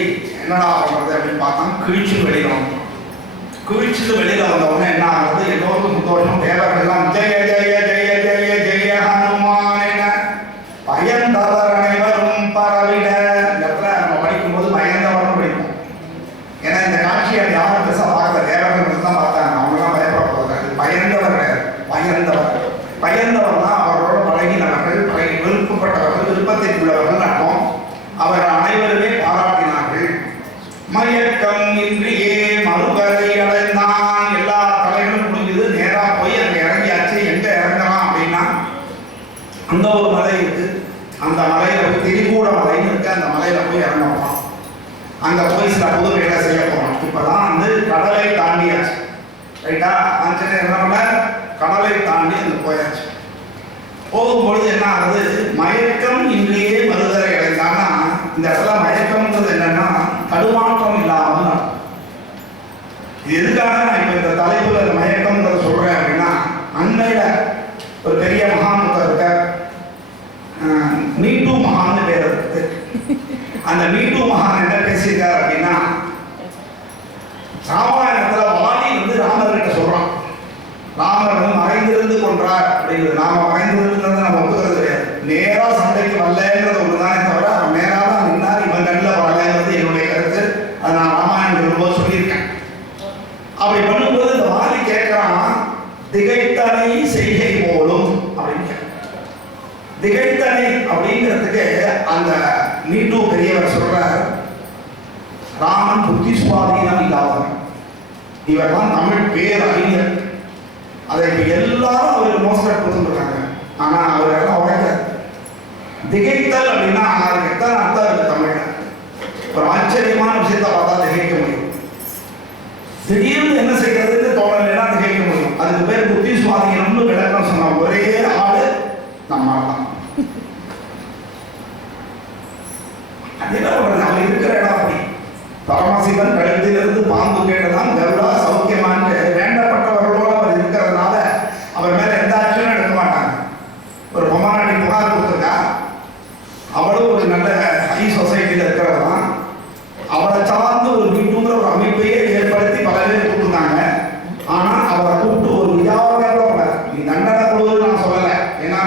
என்னடா பண்றது அப்படின்னு பார்த்தா கிழிச்சு வெளியிடும். கிழிச்சது வெளியில வந்த உடனே என்ன ஆகுறது, எல்லோருக்கும் சந்தோஷம். தேவர்கள்லாம் ஜெய ஜெய ஜெய ஜெய ஜெய ஹனுமான் என பயந்தவர் அனைவரும் பரவிட. இந்த இடத்துல நம்ம படிக்கும்போது பயந்தவர்னு படிப்போம். ஏன்னா இந்த காட்சியை யாரும் பெருசா பார்க்கல, தேவர்கள் தான் பார்த்தாங்க. அவங்கெல்லாம் பயப்படக்கூடாது. பயந்தவர் பயந்தவர் பயந்தவர்னா அவரோட பழகினவர்கள், விருப்பப்பட்டவர்கள், விருப்பத்திற்குள்ளவர்கள் அர்த்தம். அவர் அனைவருமே பாராட்டினார்கள். மயக்கம் இன்றியே மறுகதை அடைந்தான். எல்லா தலைகளும் முடிஞ்சது, நேரா போய் அங்க இறங்கியாச்சு. எங்க இறங்கலாம் அப்படின்னா அந்த ஒரு மலை இருக்கு, அந்த மலையில போய் திரிகூட மலைன்னு இருக்கு, அந்த மலையில போய் இறங்கலாம். அங்க போய் சில புது வேலை செய்ய போறோம். இப்பதான் கடலை தாண்டியாச்சு. ரைட்டா, ஆஞ்சநேயர் என்ன பண்ண, கடலை தாண்டி அங்க போயாச்சு. போகும்பொழுது என்ன ஆகுது, மயக்கம் இன்றியே மறுதலை அடைந்தான்னா, இந்த இடத்துல மயக்கம்ன்றது என்னன்னா தடுமாற்றம் இல்லாமல். இது எதுக்காக நான் இப்ப இந்த தலைப்புல இந்த மயக்கம்ன்றத சொல்றேன் அப்படின்னா, அண்மையில ஒரு பெரிய மகான் இருக்க, மீட்டு மகான் பேர் இருக்கு. அந்த மீட்டு மகான் என்ன பேசியிருக்காரு அப்படின்னா, ராமாயணத்துல வாலி ராமர்கிட்ட சொல்றான், ராமர் மறைந்திருந்து கொன்றார் அப்படிங்கிறது. நாம மறைந்திருந்ததை நம்ம ஒத்துக்கிறது கிடையாது. நேரா சண்டைக்கு வரலங்கிறது ஒண்ணுதானே தவிர அவன் நேரா தான் நின்னார், இவன் கண்ணில் வரலங்கிறது என்னுடைய கருத்து. அதை நான் ராமாயணம் சொல்லும்போது சொல்லியிருக்கேன். அப்படி பண்ணும்போது இந்த வாலி கேட்கிறான், திகைத்தனை செய்கை போலும் அப்படின்னு. திகைத்தனை அப்படிங்கிறதுக்கு அந்த மீட்டு பெரியவர் சொல்றார், ராமன் புத்தி சுவாதீனம் இல்லாதவன். இவர்தான் தமிழ் பேர் அறிஞர். அதை இப்ப எல்லாரும் அவருக்கு மோசடி கொடுத்துருக்காங்க. ஆனா அவர் எல்லாம் உடைக்க திகைத்தல் அப்படின்னா அதுக்கு எத்தனை அர்த்தம் இருக்கு தமிழ்ல. ஒரு ஆச்சரியமான விஷயத்தை பார்த்தா திகைக்க முடியும். திடீர்னு என்ன செய்யறதுன்னு தோணலைன்னா திகைக்க முடியும். அதுக்கு பேர் புத்தி சுவாதீனம்னு விளக்கம் சொன்ன ஒரே ஆளு நம்ம தான். அது என்ன பண்றது, அவங்க இருக்கிற இடம் அப்படி. பரமசிவன் கழுத்திலிருந்து பாம்பு கேட்டதான் கருடா சௌக்கியமான வேண்டப்பட்டவர்களோடு அவர் இருக்கிறதுனால அவர் மேல எந்த ஆக்ஷனும் எடுக்க மாட்டாங்க. ஒரு பொம்மநாட்டி புகார் கொடுத்துருக்கா, அவளும் ஒரு நல்ல ஹை சொசைட்டியில் இருக்கிறதான். அவளை சார்ந்து ஒரு வீட்டுங்கிற ஒரு அமைப்பையே ஏற்படுத்தி பல பேர் கூப்பிட்டுருந்தாங்க. ஆனா அவரை கூப்பிட்டு ஒரு வியாபாரம் நீ தண்டனை கொடுன்னு நான் சொல்லலை. ஏன்னா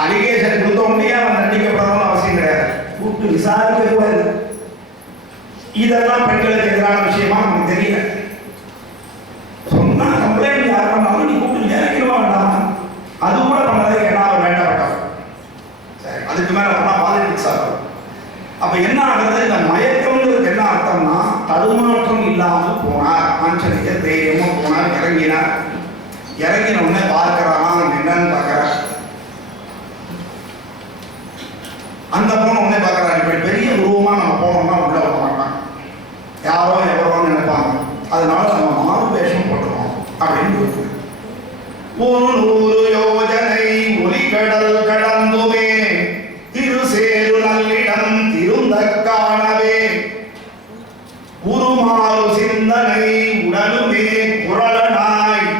அலிகேஷன் கொடுத்த உடனே அவன் தண்டிக்கப்படணும்னு அவசியம் கிடையாது. கூப்பிட்டு விசாரிக்க கூட இல்லை. இதெல்லாம் பெண்களுக்கு எதிரான விஷயமா நமக்கு தெரியல. சொன்னா கம்ப்ளைண்ட் யார் பண்ணாலும் நீ கூப்பிட்டு நேரிக்கணுமா வேண்டாம், அது கூட பண்ணதை ஏன்னா அவர் வேண்டப்பட்டவர். சரி, அதுக்கு மேல பண்ணா பாலிடிக்ஸ் ஆகும். அப்ப என்ன ஆகுது, இந்த மயக்கம்ங்கிறது என்ன அர்த்தம்னா தடுமாற்றம் இல்லாமல் போனார். ஆஞ்சநேயர் தைரியமா போனார், இறங்கினார். இறங்கின உடனே பார்க்கிறான், என்னன்னு பார்க்கிறார். அந்த போன உடனே பார்க்கிறார், இப்ப பெரிய உருவமா நம்ம போனோம்னா உள்ள வர மாட்டாங்க, யாரோ எவரோன்னு நினைப்பாங்க. அதனால நம்ம மாறு வேஷம் போட்டுக்கோம் அப்படின்னு. ஒரு 100 யோஜனை ஒலிகடல் கடந்துமே திருசேரு நல்லிடம் திருந்த காணவே உருமாறு சிந்தனை உடலுமே குரலனாய்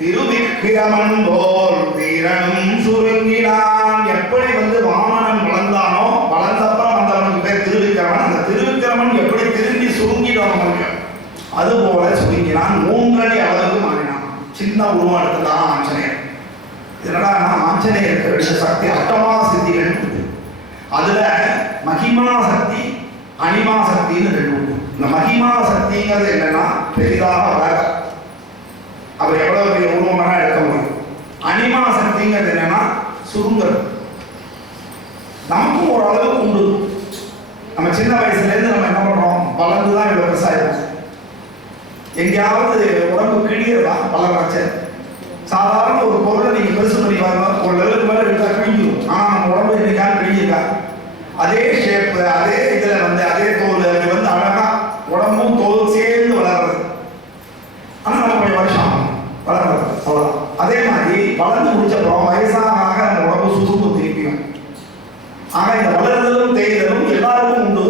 திருவிக்கிரமன் போல் வீரனும் சுருங்கினான். எப்படி வாமனன் வளர்ந்தானோ, வளர்ந்தப்பறம் வந்தவனுக்கு பேர் திருவிக்கிரமன். அந்த திருவிக்கிரமன் எப்படி திரும்பி சுருங்கிடுவாங்க அதுபோல சுருங்கினான். 3 அடி அளவுக்கு மாறினான். சின்ன உருவம் எடுத்துதான் ஆஞ்சநேயர். இதனால ஆஞ்சநேயருக்கு 2 சக்தி, அட்டமா சித்திகள். அதுல மகிமா சக்தி, அனிமா சக்தின்னு 2 உண்டு. இந்த மகிமா சக்திங்கிறது என்னன்னா பெரிதாக வளர, அவர் எவ்வளவு பெரிய உருவம் வேணா எடுக்க முடியும். அனிமா சக்திங்கிறது என்னன்னா சுருங்கிறது. நமக்கும் ஒரு அளவுக்கு உண்டு. நம்ம சின்ன வயசுல இருந்து நம்ம என்ன பண்றோம், வளர்ந்துதான் இவ்வளவு விவசாயம். எங்கேயாவது உடம்பு கிழியறதா வளர்ச்சி. சாதாரண ஒரு பொருளை நீங்க பெருசு பண்ணி பாருங்க, ஒரு லெவலுக்கு மேல எடுத்தா கிழிஞ்சிடும். ஆனா நம்ம உடம்பு என்னைக்காவது கிழிஞ்சிருக்கா? அதே ஷேப்பு, அதே இதுல அதே தோல், அது அழகா உடம்பும் தோல் சேர்ந்து வளர்றது. ஆனா நம்ம கொஞ்சம் வருஷம் வளர்றது அவ்வளவுதான். அதே வளர்ந்து முடிச்சப்பறம் வயசாக நம்ம உடம்பு சுருக்கும் திருப்பியும். ஆக இந்த வளர்தலும் தேய்தலும் எல்லாருக்கும் உண்டு.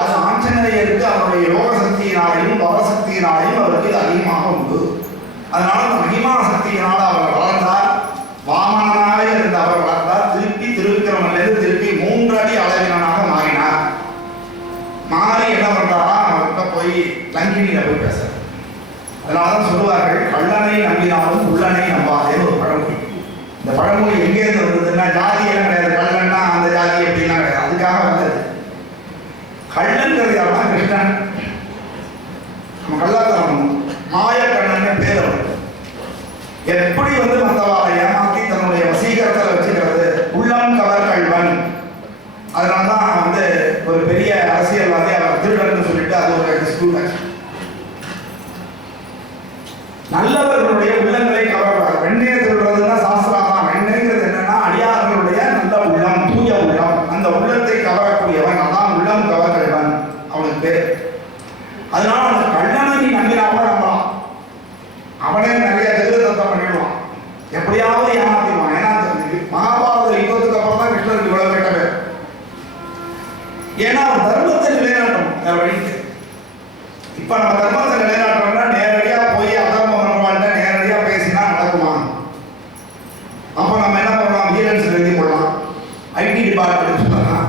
அது ஆஞ்சநேயருக்கு அவருடைய யோக சக்தியினாலையும் பவசக்தியினாலையும் அவருக்கு இது அதிகமாக உண்டு. அதனால அந்த மகிமா சக்தியினால் அவர் வளர்ந்தார். வாமனாக இருந்த அவர் வளர்ந்தார். திருப்பி திருவிக்கிரமன்லேருந்து திருப்பி 3 அடி அளவினாக மாறினார். மாறி என்ன பண்றாரா, அவர்கிட்ட போய் லங்கினியில போய் பேச. அதனாலதான் சொல்லுவார்கள், கள்ளனை நம்பினாலும் உள்ளனை நம்பாதேன்னு ஒரு பழமொழி. இந்த பழமொழி எங்கே இருந்து வந்ததுன்னா, ஜாதியெல்லாம் கிடையாது. கள்ளன்னா அந்த ஜாதி அப்படின்லாம் கிடையாது. அதுக்காக வந்தது. கள்ளன்கிறது யாருன்னா கிருஷ்ணன். நம்ம கள்ளத்தனம் மாயக்கண்ணன் பேர் அவர். எப்படி மற்றவாளை ஏமாற்றி தன்னுடைய வசீகரத்தில் வச்சுக்கிறது. உள்ளம் கவர் கல்வன். அதனாலதான் ஒரு பெரிய அரசியல்வாதி அவர் திருடன்னு சொல்லிட்டு அது ஒரு டிஸ்பியூட் ஆச்சு. நல்லவர்களுடைய உள்ளங்களை கவர்வார். வெண்ணையை திருடுறதுன்னா சாஸ்திரம் தான். வெண்ணைங்கிறது என்னன்னா அடியார்களுடைய நல்ல உள்ளம், தூய உள்ளம். அந்த உள்ளத்தை கவரக்கூடியவன் அதான் உள்ளம் கவர் கல்வன் அவனுக்கு பேர். அதனால அந்த கண்ணனை நீ நம்பினாலும் நம்பலாம். அவனே நிறைய திருத்தம் பண்ணிடுவான், எப்படியாவது ஏமாத்திடுவான். ஏன்னா மகாபாரத யுத்தத்துக்கு அப்புறம் தான் கிருஷ்ணருக்கு இவ்வளவு கெட்ட பேர். ஏன்னா அவர் தர்மத்தை நிலைநாட்டும் வேற வழிக்கு. இப்ப நம்ம தர்மத்தை நிலைநாட்டோம்னா நேரடியா போய் அதர்ம வரவாள்கிட்ட நேரடியா பேசினா நடக்குமா? அப்ப நம்ம என்ன பண்ணலாம், விஜிலன்ஸ் எழுதி போடலாம், ஐடி டிபார்ட்மெண்ட் சொல்லலாம்,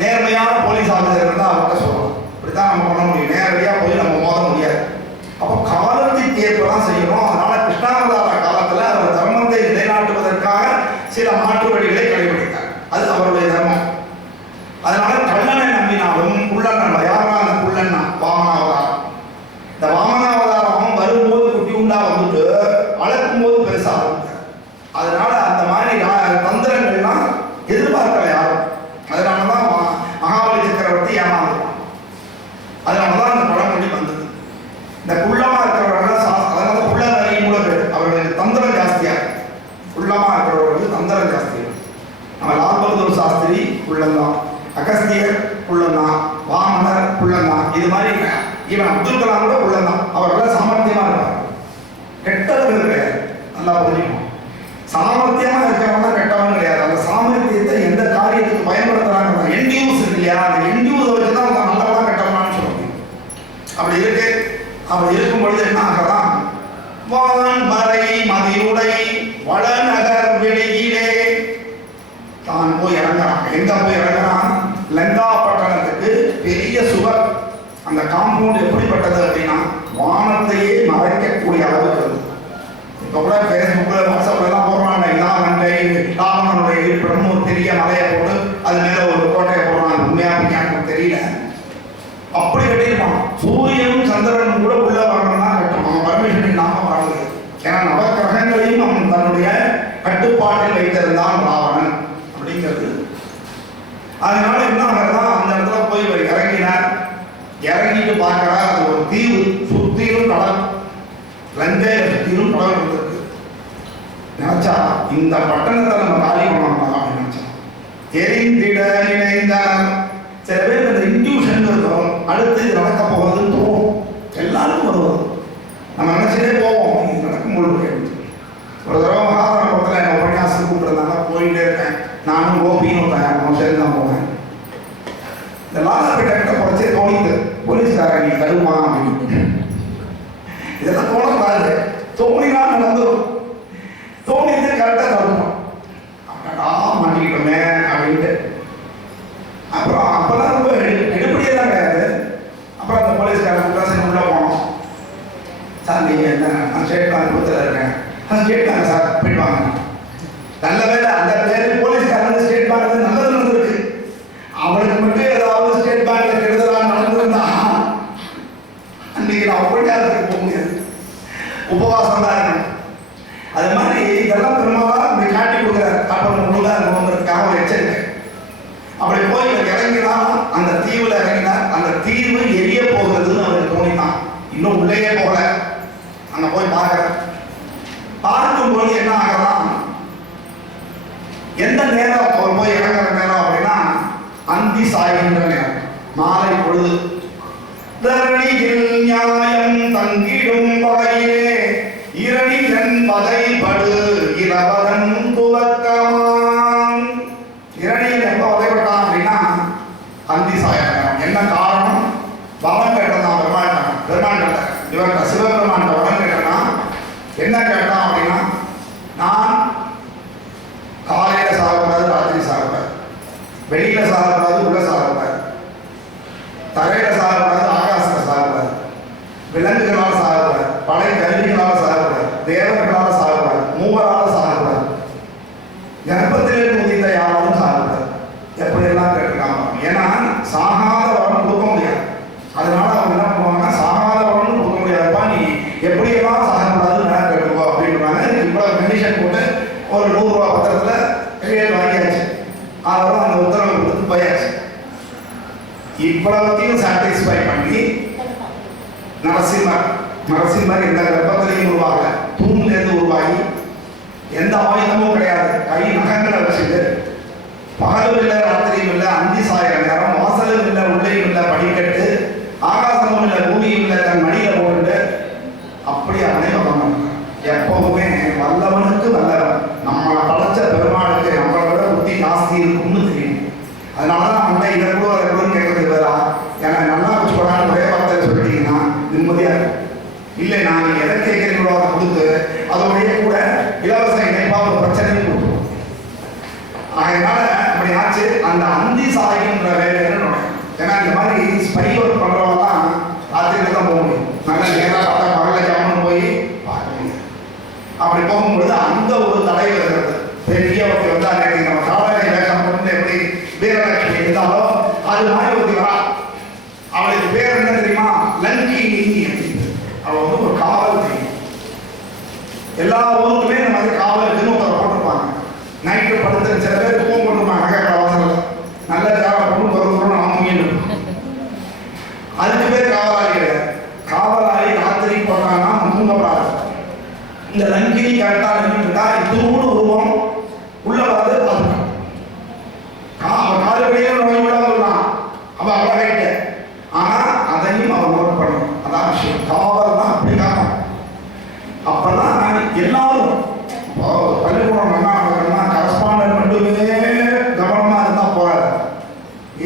நேர்மையான போலீஸ் ஆஃபீஸர் இருந்தால் அவர்கிட்ட சொல்லலாம். இப்படித்தான் நம்ம பண்ண முடியும். நேரடியா போய் நம்ம மோத முடியாது. அப்போ காலத்துக்கு ஏற்பதான் செய்யணும். அதனால கிருஷ்ணாவதார காலத்துல அவர் தர்மத்தை நிலைநாட்டுவதற்காக சில மாற்று வழிகளை கடைபிடித்தார். அது அவருடைய தர்மம். அதனால கள்ளனை நம்பினாலும் குள்ளன் நம்ப. யாரா அந்த குள்ளன்னா வாமனாவதாரம். இந்த வாமனாவதாரம் வரும்போது குட்டி உண்டா வந்துட்டு வளர்க்கும் போது பெருசா இருக்கு. அதனால அந்த மாதிரி தந்திரங்கள்லாம் எதிர்பார்க்கல யாரும். அதனாலதான் மகாபலி சக்கரவர்த்தி ஏமாந்துருவான். அதனாலதான் அந்த பழமொழி வந்தது. இந்த குள்ளமா இருக்கிறவர்கள் அதனால குள்ளநரி கூட பேர். அவர்களுக்கு தந்திரம் ஜாஸ்தியா. குள்ளமா இருக்கிறவர்களுக்கு தந்திரம் ஜாஸ்தியா. நம்ம லால் பகதூர் சாஸ்திரி குள்ளந்தான், அகஸ்தியர் குள்ளந்தான், வாமனர் குள்ளந்தான். இது மாதிரி இவன் அப்துல் கலாம் கூட குள்ளந்தான். அவர்கள் சாமர்த்தியமா இருப்பார். கெட்டவர்கள் கிடையாது. நல்லா புரிஞ்சுக்கணும். சாமர்த்தியமா இருக்கிறவங்க தான் கெட்டவன் கிடையாது. அந்த சாமர்த்தியத்தை எந்த காரியத்துக்கு பயன்படுத்துறாங்க, என்டியூஸ் இருக்கு இல்லையா, அந்த என்டியூஸை வச்சுதான் நல்லவனா கெட்டவனான்னு சொல்ல முடியும். அப்படி இருக்கு. அப்படி இருக்கும் பொழுது என்ன ஆகலாம், வான்மறை மதியுடை வளநகர் வெளியிலே தான் போய் இறங்குறான். எங்க போய் இறங்குறான், லங்கா பட்டணத்துக்கு பெரிய சுவர். அந்த காம்பவுண்ட் எப்படிப்பட்டது அப்படின்னா வானத்தையே மறைக்கக்கூடிய அளவுக்கு இருந்தது. இப்போ கூட ஃபேஸ்புக்கில் வாட்ஸ்அப்ல எல்லாம் போடுறாங்க, இதான் நன்மை ராவணனுடைய இருப்பிடம் ஒரு பெரிய மலையை போட்டு அது மேல ஒரு கோட்டையை போடுறாங்க. உண்மையாக எனக்கு தெரியல. அப்படி கட்டியிருப்பான். சூரியனும் சந்திரனும் கூட உள்ள வரணும்னா கட்டும். அவன் பர்மிஷன் இல்லாம வரது. ஏன்னா நவக்கிரகங்களையும் அவன் தன்னுடைய கட்டுப்பாட்டில் வைத்திருந்தான் ராவணன் அப்படிங்கிறது. அதனால என்ன ஆகிறதா, அந்த இடத்துல போய் இவர் இறங்கினார். இறங்கிட்டு பார்க்கிறார், அது ஒரு தீவு. சுத்திலும் கடல். லங்கையில சுத்திலும் கடல் இருந்திருக்கு. நினைச்சா இந்த பட்டணத்தை நம்ம காலி பண்ணலாம் அப்படின்னு நினைச்சா. எரிந்திட நினைந்தார். சில பேர் அந்த இன்ட்யூஷன் இருக்கும், அடுத்து இது நடக்க போகிறதுன்னு தோணும். எல்லாருக்கும் வருவது. நம்ம நினைச்சிட்டே போவோம், இது நடக்கும் பொழுது. ஒரு தடவை மகாபாரதத்தில் என்ன உபன்யாசம் கூப்பிட்டுருந்தாங்க, போயிட்டே இருக்கேன். நானும் கோபின்னு ஒருத்தன் சேர்ந்து தான் போவேன். இந்த லாலாப்பேட்டை கிட்ட குறைச்சே தோணிது, போலீஸ்காரன் நீ தருமா அப்படின்னு. இதெல்லாம் தோண பாருங்க, தோணினா நடந்துடும். தோணிட்டு கரெக்டாக தரணும். அப்படின்னா மாட்டிக்கிட்டோமே அப்படின்ட்டு. அப்புறம் அப்பெல்லாம் ரொம்ப எடுப்படியே தான் கிடையாது. அப்புறம் அந்த போலீஸ்காரன் சரி உள்ள போனோம். சார் நீங்க என்ன, நான் ஸ்டேட் பேங்க் கொடுத்துல இருக்கேன். ஸ்டேட் பேங்க் சார் போயிடுவாங்க. நல்ல வேலை அந்த பேரு போலீஸ்காரன் ஸ்டேட் பேங்க் நல்லது நடந்திருக்கு. அவனுக்கு மட்டும் ஏதாவது ஸ்டேட் பேங்க்ல கெடுதலா நடந்திருந்தா அன்னைக்கு நான் உபன்யாசத்துக்கு போக முடியாது, உபவாசம் தான் இருக்கணும். அது மாதிரி இதெல்லாம் பெரும்பாலும் இப்படி காட்டி கொடுக்குறாரு. அப்புறம் முழுதா இருக்கணுங்கிறதுக்காக ஒரு எச்சரிக்கை. அப்படி போய் இறங்கினான். அந்த தீவுல இறங்கினார். அந்த தீவு எரிய போகிறதுன்னு அவருக்கு தோணினான். இன்னும் உள்ளேயே போகல. அங்க போய் பார்க்கிற பார்க்கும்போது என்ன ஆகலாம், எந்த நேரம் அவர் போய் இறங்குற நேரம் அப்படின்னா அந்தி சாய்கின்ற நேரம், மாலை பொழுது. தரணியில் நியாயம் தங்கிடும் பகையிலே இரணியன் பகைபடு இரவ வெளியில சாகக்கூடாது, உள்ள சாகக்கூடாது, தரையில சாகக்கூடாது, ஆகாசத்தில் சாகக்கூடாது, விலங்குகளால் சாகக்கூடாது, பழைய கருவிகளால் சாகக்கூடாது, தேவர்களால் சாகக்கூடாது, மூவரால் சாகக்கூடாது, கர்ப்பத்திலே உதித்த யாராலும் சாகக்கூடாது. எப்படியெல்லாம் கேட்டிருக்காங்க. ஏன்னா சாகாத வரணும் கொடுக்க முடியாது. அதனால அவங்க என்ன பண்ணுவாங்கன்னா சாகாத வரணும் கொடுக்க முடியாதுப்பா, நீ எப்படியெல்லாம் சாகக்கூடாதுன்னு வேணா கேட்டுக்கோ அப்படின்றாங்க. இவ்வளவு கண்டிஷன் போட்டு ஒரு 100 ரூபா பத்திரத்தில் கையெழுத்து வாங்கியாச்சு. அதெல்லாம் அந்த உத்தரவு கொடுத்து போயாச்சு. இவ்வளவுத்தையும் சாட்டிஸ்ஃபை பண்ணி நரசிம்மர் எந்த கர்ப்பத்திலையும் உருவாகல, தூண்லேருந்து உருவாகி எந்த ஆயுதமும் கிடையாது, கை நகங்களை வச்சுட்டு பகலும் இல்லை ராத்திரியும் இல்லை, அந்தி சாயிர நேரம், வாசலும் இல்லை உள்ளேயும் இல்லை, படிக்கட்டு ஆகாசமும் இல்லை பூமியும் இல்லை, தன் மடியில போட்டு அப்படி அவனே வரணும். எப்பவுமே வல்லவனுக்கு வல்லவன், நம்மளை படைச்ச பெருமாளுக்கு நம்மளை விட புத்தி ஜாஸ்தி இருக்கும்னு தெரியும். அதனாலதான் அவன் இதை கூட அதை கூட கேட்கறது வேறா, ஏன்னா நல்லா வச்சு போடான்னு ஒரே வார்த்தை சொல்லிட்டீங்கன்னா நிம்மதியா இருக்கும். இல்லை நான் எதை கேட்கிறீங்களோ அதை கொடுத்து அதோடைய கூட இலவச இணைப்பா ஒரு பிரச்சனையும் கொடுக்கும். அதனால அப்படி ஆச்சு. அந்த அந்தி சாகின்ற வேலைன்னு, ஏன்னா இந்த மாதிரி ஸ்பை ஒர்க் பண்றவங்க தான் ராத்திரிக்கு தான் போக முடியும். நல்ல நேராக பார்த்தா பகல ஜாமன் போய் பார்க்க முடியும். அப்படி போகும்பொழுது அந்த ஒரு தடை வருகிறது. பெரிய ஒருத்தி வந்து அன்னைக்கு நம்ம காவலை வேஷம் பண்ணி எப்படி வீரலட்சுமி இருந்தாலோ அது மாதிரி ஒருத்தி வரா. அவளுக்கு பேர் என்ன தெரியுமா? லங்கினி. அவள் வந்து ஒரு காவல் தெரியும். எல்லா ஊருக்குமே இந்த மாதிரி காவலுக்குன்னு ஒருத்தரை போட்டிருப்பாங்க. நைட்டு படுத்து சில பேர் தூக்கம் போட்டுருப்பாங்க நகை வாசல்ல. நல்ல தேவை பொண்ணு வருகிறோம் அவங்க அதுக்கு பேர் காவலாளி கிடையாது. காவலாளி ராத்திரி போட்டாங்கன்னா தூங்கப்படாது. இந்த லங்கினி கரெக்டாக நின்றுட்டா இதோடு உருவம் உள்ள வராது. அவன் காலப்படியே நோய் விடாம சொல்லலாம். அவன் அவ்வளோ ரைட்டு. ஆனால் அதையும் அவன் நோட் பண்ணணும். அதான் விஷயம். காவல் தான் அப்படி காணும். அப்பதான் எல்லாரும் பள்ளிக்கூடம் நல்லா நடக்கணும்னா கரஸ்பாண்டன்ட் மட்டுமே கவனமா இருந்தா போறாரு.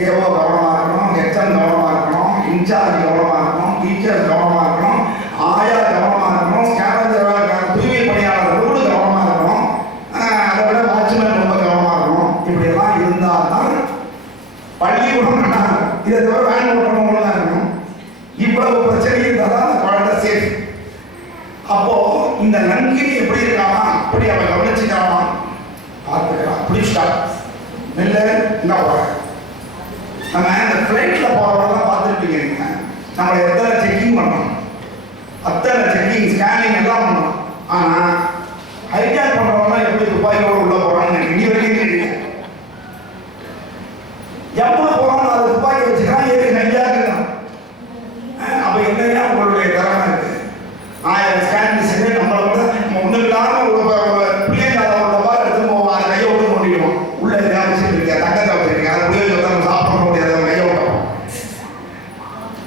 ஏஓ கவனமா இருக்கணும், ஹெச்எம் கவனமா இருக்கணும், இன்சார்ஜ் கவனமா இருக்கணும், டீச்சர்ஸ் கவனமா இருக்கணும், ஆயா கவனமா இருக்கணும், ஸ்கேனர் தூய்மை பணியாளர்களோடு கவனமா இருக்கணும், அதை விட வாட்ச்மேன் ரொம்ப கவனமா இருக்கணும். இப்படி எல்லாம் இருந்தால்தான் பள்ளிக்கூடம் நல்லா இருக்கும். இதை தவிர வேன் ஓட்டணும் தான் இருக்கணும். இவ்வளவு பிரச்சனை இருந்தால் தான் அந்த குழந்தை சேஃப். அப்போ இந்த லங்கினி எப்படி இருக்காமா அப்படி அவன் கவனிச்சுக்காமா பார்த்துக்கலாம். பிடிச்சா நெல்ல என்ன போற நம்ம இந்த ஃப்ளைட்ல போறவங்கலாம் பார்த்துருப்பீங்க. நீங்க நம்மளை எத்தனை செக்கிங் பண்ணோம், அத்தனை செக்கிங் ஸ்கேனிங் எல்லாம் பண்ணோம். ஆனா ஹைஜாக் பண்றவங்க எப்படி துப்பாக்கியோட உள்ள போறான்னு இனி வரைக்கும் தெரியல. எப்போ போறாங்க அது துப்பாக்கி வச்சுக்கலாம், ஏறி ஹைஜாக் இருக்கான். அப்ப என்னையா உங்களுடைய திறமை இருக்கு. 1000 ஸ்கேன் செஞ்சு நம்மளை விட ஒன்றும் இல்லாமல் பிள்ளைங்க பால் எடுத்து அதை கையை விட்டு கொண்டிடுவோம். உள்ள எதாவது வச்சுருக்கீங்க, தங்கத்தை வச்சுருக்கீங்க, அதை புளிய வச்சு சாப்பிட முடியாது, கையை விட்டோம்.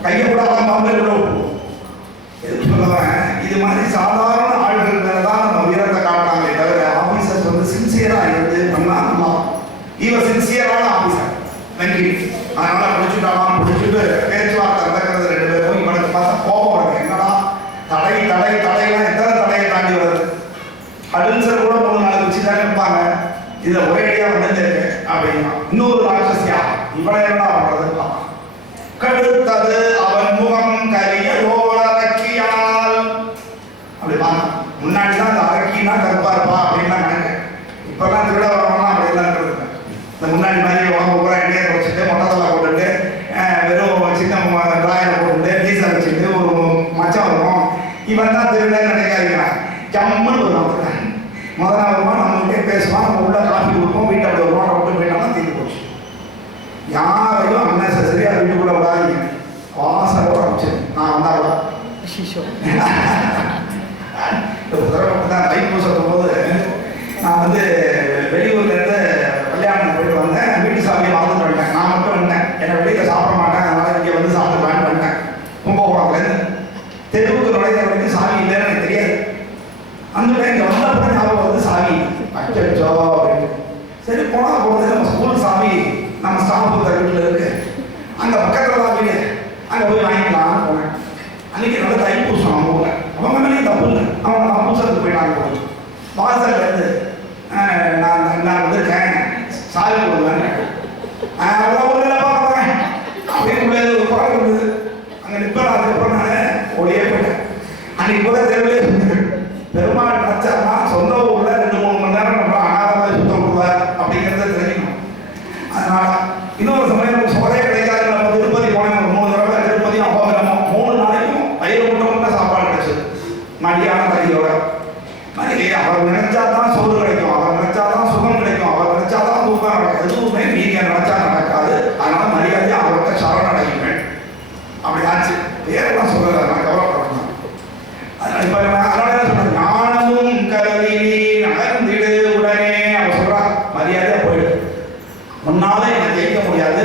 கையை விடாம பாம்பு கூட விட்டுருவோம். எதுக்கு சொல்லுவேன், இது மாதிரி சாதாரண ஆள்கள் மேலே தான் நம்ம வீரத்தை காட்டுறாங்களே தவிர ஆஃபீஸர்ஸ் வந்து சின்சியராக இருந்து பண்ணா நல்லா. இவன் சின்சியரான ஆஃபீஸர் லங்கினி. அதனால பிடிச்சிட்டு பேச்சுவார்த்தை நடக்கிறது 2 பேரும். இவனுக்கு பார்த்தா கோபம் வருது. என்னடா தடைலாம் எத்தனை தடையை தாண்டி வருது. அடல்சர் கூட 3-4 வச்சு தான் இருப்பாங்க. இதை ஒரேடியா வந்து அப்படின்னா இன்னொரு ராட்சசியா இவனை என்ன பண்றது. கடுத்தது அவன் முகம் கரிய அரக்கியால். அப்படி பாங்க. முன்னாடிதான் அந்த அரக்கினா கருப்பா இருப்பா அப்படின்னு தான் கணக்கு. இப்பெல்லாம் திருட வரணும்னா அப்படி எல்லாம் இருக்கு. இந்த முன்னாடி மாதிரி உடம்பு பூரா எண்ணெயை வச்சுட்டு மொட்டத்தலை போட்டுட்டு வெறும் சின்ன டிராயரை போட்டுட்டு டீசை வச்சுட்டு ஒரு மச்சம் இருக்கும். இவன் தான் திருடன்னு நினைக்காதீங்க. ஜம்முன்னு வருவான். முதல் வருமா நம்மகிட்டே பேசுவான், நம்ம உள்ள காஃபி கொடுப்போம், வீட்டை அப்படி வருவான், விட்டு போயிட்டாலும் தீர்ந்து போச்சு. யாரையும் அன்னெசரியா வீட்டுக்குள்ள விடாதீங்க. வாசலோட அமைச்சு நான் வந்தா கூட தைப்பூசத்தும் போது நான் வந்து வெளியூர்ல இருந்து கல்யாணம் போயிட்டு வந்தேன். வீட்டு சாமியை மறந்துட்டு வந்துட்டேன். நான் மட்டும் வந்தேன். என்னை வெளியில சாப்பிட மாட்டேன், அதனால இங்கே வந்து சாப்பிட்டு வந்துட்டேன். கும்பகோணத்துலேருந்து தெருவுக்கு நுழைந்த வரைக்கும் சாமி இல்லைன்னு எனக்கு தெரியாது. அந்த டைம் வந்தப்போ ஞாபகம் வந்து சாமி அச்சோ அப்படின்னு. சரி போனா போகிறது நம்ம ஸ்கூல் சாமி நம்ம ஸ்டாஃப் வீட்டில் இருக்கு, அங்கே பக்கத்தில் தான் வீடு, அங்கே போய் வாங்கிக்கலாம்னு போனேன். அன்னைக்கு நல்ல தைப்பூசம் அவங்க ஊரில். அவங்க மேலேயும் தப்பு இல்லை, அவங்க நான் பூசத்துக்கு போயிட்டாங்க. போய் வாசல்ல இருந்து நான் வந்திருக்கேன் சாமி கொடுங்கன்னு அன்னைக்கு கூட தெருவிலே பெருமாள் நினைச்சாருன்னா சொந்த ஊர்ல 2-3 மணி நேரம் நம்ம அனாதமாக சுத்தம் விடுவார் அப்படிங்கிறத தெரிஞ்சுக்கணும். அதனால இன்னொரு சமயம் சோறே கிடைக்காது. நம்ம திருப்பதி போனோம், 3 தடவை திருப்பதி அப்பா நம்ம 3 நாளைக்கும் வயிறு முட்டை சாப்பாடு கிடைச்சது மடியான கையோட. மாதிரி அவர் நினைச்சாதான் சோறு கிடைக்கும், அவர் நினைச்சாதான் சுகம் கிடைக்கும், அவர் நினைச்சாதான் தூக்கம் நடக்கும். எதுவுமே நீங்க நினைச்சா நடக்காது. அதனால மரியாதையா அவர்கிட்ட சரணடையுங்கள். அப்படி ஆச்சு. பேரெல்லாம் சொல்லல, நான் கவலைப்படணும். அதனால இப்ப அதனால என்ன சொல்றேன், ஞானமும் கருதி நகர்ந்திடு உடனே அவர் சொல்றா, மரியாதையா போயிடு. முன்னால என்னை ஜெயிக்க முடியாது,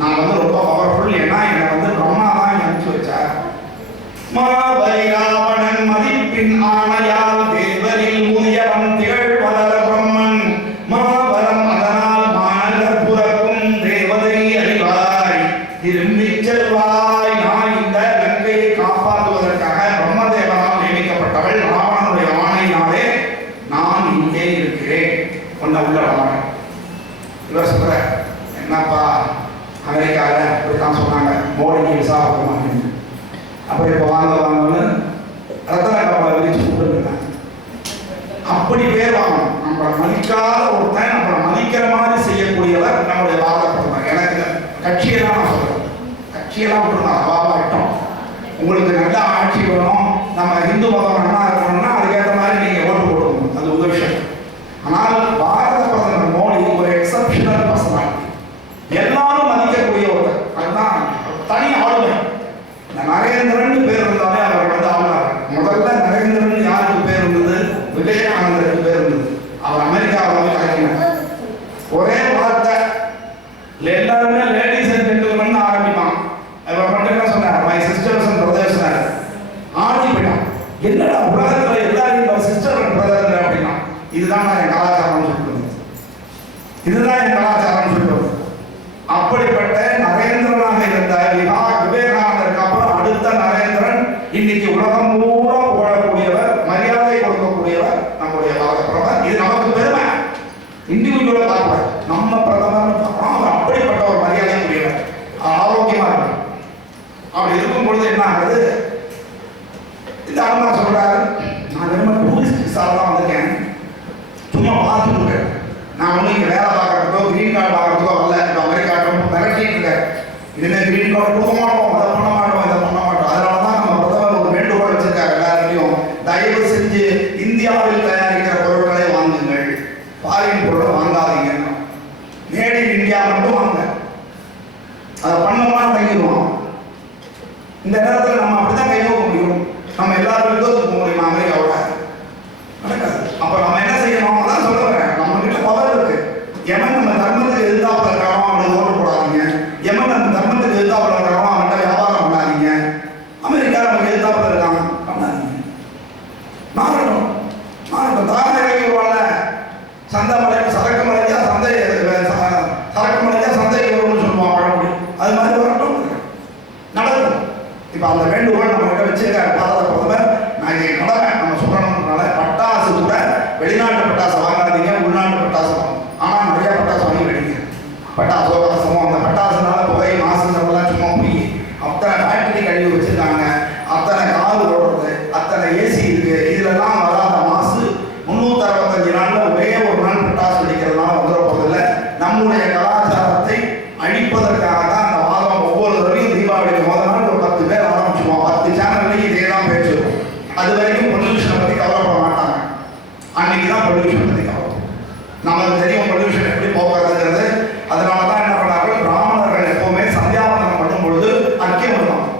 நான் ரொம்ப பவர்ஃபுல். ஏன்னா என்னை பிரம்மா தான் அனுப்பிச்சு வச்சார். மாபரிராவணன் மதிப்பின் ஆணையால் தேவரில் முதியவன் திகழ் வளர பிரம்மன் மாபரம் அதனால் மாநகர் புறக்கும் தேவதை அறிவாய் திரும்பிச் செல்வாய். நான் இந்த லங்கையை காப்பாற்றுவதற்காக பிரம்மதேவனால் நியமிக்கப்பட்டவள். ராவணனுடைய ஆணையினாலே நான் இங்கே இருக்கிறேன். உன்னை உள்ள ராவணன் இவர் சொல்ற, என்னப்பா அமெரிக்காவில் இப்படித்தான் சொன்னாங்க, மோடிக்கு விசா மாட்டேன். அப்படி இப்போ வாங்கன்னு ரத்தன கப்பலை விரிச்சு கூப்பிட்டுருந்தாங்க. அப்படி பேர் வாங்கணும். நம்மளை மதிக்காத ஒருத்தன் நம்மளை மதிக்கிற மாதிரி செய்யக்கூடியவர் நம்முடைய வாதப்படுறாங்க. எனக்கு கட்சியெல்லாம் நான் சொல்றேன், கட்சியெல்லாம் விட்டுருந்தோம், அவாவாகட்டும். உங்களுக்கு நல்ல ஆட்சி வேணும், நம்ம இந்து மதம் நல்லா இருக்கணும்னா அதுக்கேற்ற மாதிரி நீங்கள் ஓட்டு போடணும், அது ஒரு விஷயம். ஆனால் பாரத பிரதமர் மோடி ஒரு எக்ஸப்ஷனல் பர்சனாலிட்டி, எல்லாரும் மதிக்கக்கூடிய ஒருத்தர். அதுதான் தனி ஆளுமை. நரேந்திரன் பேர் இருந்தாலே அவர் ஆளுநர். முதல்ல நரேந்திரன் யாருக்கு பேர் இருந்தது? விவேகானந்தருக்கு பேர் இருந்தது. அவர் அமெரிக்காவில் கலைஞர். ஒரே வார்த்தை எல்லாருமே லேடிஸ் அண்ட் ஜென்டில்மன் ஆரம்பிப்பான். அவர் மட்டும் என்ன சொன்னார், மை சிஸ்டர்ஸ் அண்ட் பிரதர்ஸ். ஆடி போயிட்டான். என்னடா உலகத்துல எல்லாரும் சிஸ்டர் அண்ட் பிரதர் அப்படின்னா, இதுதான் என் கலாச்சாரம் சொல்லுவது, இதுதான் என் கலாச்சாரம் சொல்லுவது. அப்படிப்பட்ட நரேந்திரனாக இருந்த விவேகானந்தருக்கு அப்புறம் அடுத்த நரேந்திரன் இன்னைக்கு உலகம் பூரா போடக்கூடியவர், மரியாதை கொடுக்கக்கூடியவர் நம்முடைய பாரத பிரதமர். இது நமக்கு பெருமை. இண்டிவிஜுவலா பார்க்கக்கூடாது, நம்ம பிரதமர் அப்படிப்பட்ட ஒரு மரியாதைக்குரியவர், ஆரோக்கியமா இருக்கு. அப்படி இருக்கும் பொழுது என்ன ஆகுது, இந்த அம்மா சொல்றாரு, நான் வெறும் டூரிஸ்ட் விசால தான் வந்திருக்கேன், சும்மா பார்த்துட்டு நான் ஒன்றும் இங்கே வேலை பார்க்கறதுக்கோ கிரீன் கார்டு பார்க்கறதுக்கோ வரல. இப்போ அமெரிக்கா ரொம்ப மிரட்டிட்டு இருக்கேன், இதுல கிரீன் கார்டு கொடுக்க மாட்டோம், அதை பண்ண மாட்டோம், இதை பண்ண மாட்டோம். அதனால தான் நம்ம பிரதமர் ஒரு வேண்டுகோள் வச்சிருக்காரு எல்லாருக்கையும், தயவு செஞ்சு இந்தியாவில் தயாரிக்கிற பொருட்களை வாங்குங்கள், ஃபாரின் பொருளை வாங்காதீங்க, மேட் இன் இந்தியா மட்டும் வாங்க. அதை பண்ணோம்னா தங்கிடுவோம். இந்த நேரத்தில் நம்ம அப்படிதான் கை போக முடியும், நம்ம எல்லாரும் போக முடியுமா அமெரிக்காவோட? நடக்காது. அப்ப நம்ம என்ன செய்யணும், அதான் சொல்ல வரேன், நம்ம கிட்ட பவர் இருக்கு. எவன் நம்ம தர்மத்துக்கு எதிர்த்தாப்புல இருக்கானோ அவனுக்கு ஓட்டு போடாதீங்க, எவன் நம்ம தர்மத்துக்கு எதிர்த்தாப்புல இருக்கானோ அவன்கிட்ட வியாபாரம் பண்ணாதீங்க. அமெரிக்கா நமக்கு எதிர்த்தாப்புல இருக்கான், பண்ணாதீங்க. மாறட்டும், மாறட்டும். தாமரை வருவாங்க, சந்தை மலை சரக்கு மலையா சந்தை, சரக்கு மலையா சந்தைக்கு வரும்னு சொல்லுவான் பழமொழி. அது மாதிரி வரட்டும், நடக்கும். இப்ப அந்த வேண்டுகோள் நம்ம கிட்ட வச்சிருக்காரு பாரத பிரதமர். நான் என் கடமை நம்ம சொல்லணும்னால பட்டாசு கூட வெளிநாட்டு பட்டாசு வாங்காதீங்க, உள்நாட்டு பட்டாசு வாங்க. ஆனா நிறைய பட்டாசு வாங்கி வெடிங்க. பட்டாசோ கசமோ அந்த பட்டாசுனால புகை மாசுலாம் சும்மா போய் அத்தனை ஃபேக்டரி கழிவு வச்சிருக்காங்க, அத்தனை கார் ஓடுறது, அத்தனை ஏசி இருக்கு. இதுலலாம் வராத மாசு 365 நாள்ல ஒரே ஒரு நாள் பட்டாசு வெடிக்கிறதுனால வந்துட போதில்லை. நம்முடைய கலாச்சாரத்தை அழிப்பதற்காக தான் அந்த வாதம். ஒவ்வொரு தடவையும் தீபாவளி முதல் நாள் ஒரு 10 பேர் ஆரம்பிச்சுவோம், 10 சேனல்லையும் இதே தான் பேச்சு. அது வரைக்கும் பொல்யூஷனை பற்றி கவலைப்பட மாட்டாங்க. அன்னைக்கு தான் பொல்யூஷன் பற்றி கவலை. நமக்கு தெரியும் பொல்யூஷன் எப்படி போகிறதுங்கிறது. அதனால தான் என்ன பண்ணார்கள், பிராமணர்கள் எப்பவுமே சந்தியாவந்தனம் பண்ணும் பொழுது அர்க்கியம் விடுவாங்க.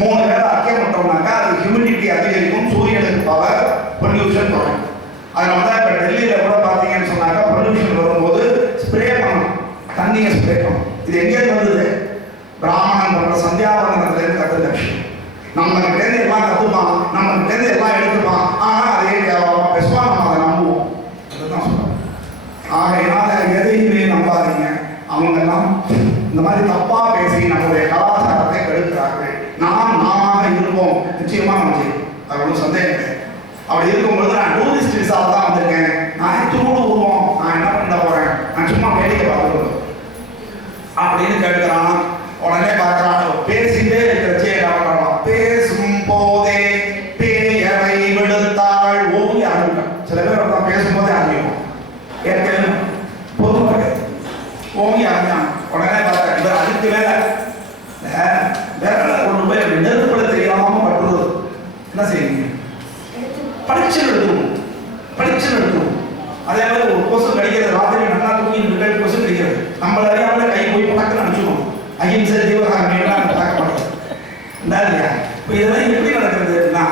3 வேளை அர்க்கியம் விட்டோம்னாக்கா அது ஹியூமிடிட்டி அதிகரிக்கும், சூரியனுக்கு பவர், பொல்யூஷன் குறையும். அதனால தான் இப்போ டெல்லியில் கூட பார்த்தீங்கன்னு சொன்னாக்கா பொல்யூஷன் வரும்போது ஸ்ப்ரே பண்ணணும், தண்ணியை ஸ்ப்ரே பண்ணணும். இது எங்கேருந்து வந்தது? பிராமணன் பண்ற சந்தியாவந்தனத்திலேருந்து கற்றுக்க விஷயம். நம்ம கிட்டேருந்து எல்லாம் கற்றுப்பான், நம்ம கிட்டேருந்து எல்லாம் எடுத்துப்பான். ஆனால் அதே தேவையான பெஸ்வா நம்ம அதை நம்புவோம். அதுதான் சொல்றேன். ஆகையினால எதையுமே நம்பாதீங்க. அவங்கெல்லாம் இந்த மாதிரி தப்பா பேசி நம்முடைய கலாச்சாரத்தை கெடுக்கிறார்கள். நாம இருப்போம், நிச்சயமா நம்ம செய்வோம், அது ஒன்றும் சந்தேகம் இல்லை. அப்படி இருக்கும்பொழுது நான் டூரிஸ்ட் விசாவில் தான் வந்திருக்கேன், நான் தூடு உருவோம், நான் என்ன பண்ண போறேன், நான் சும்மா வேடிக்கை பார்த்துருவேன் அப்படின்னு கேட்கிறான். உடனே பார்க்கறான், பேசிட்டே இருக்கிறச்சே என்ன பண்றான், பேசும் போதே பேய் அதே மாதிரி ஒரு கொசு கடிக்கிறது, ராத்திரி நல்லா தூங்கி கொசு கடிக்கிறது, நம்மள அறியாமல கை போய் பக்கத்தில் அனுப்பிச்சுக்கணும். அகிம்சை ஜீவகாரணியெல்லாம் பார்க்க மாட்டோம் இல்லையா? இப்போ இதெல்லாம் எப்படி நடக்கிறதுனா,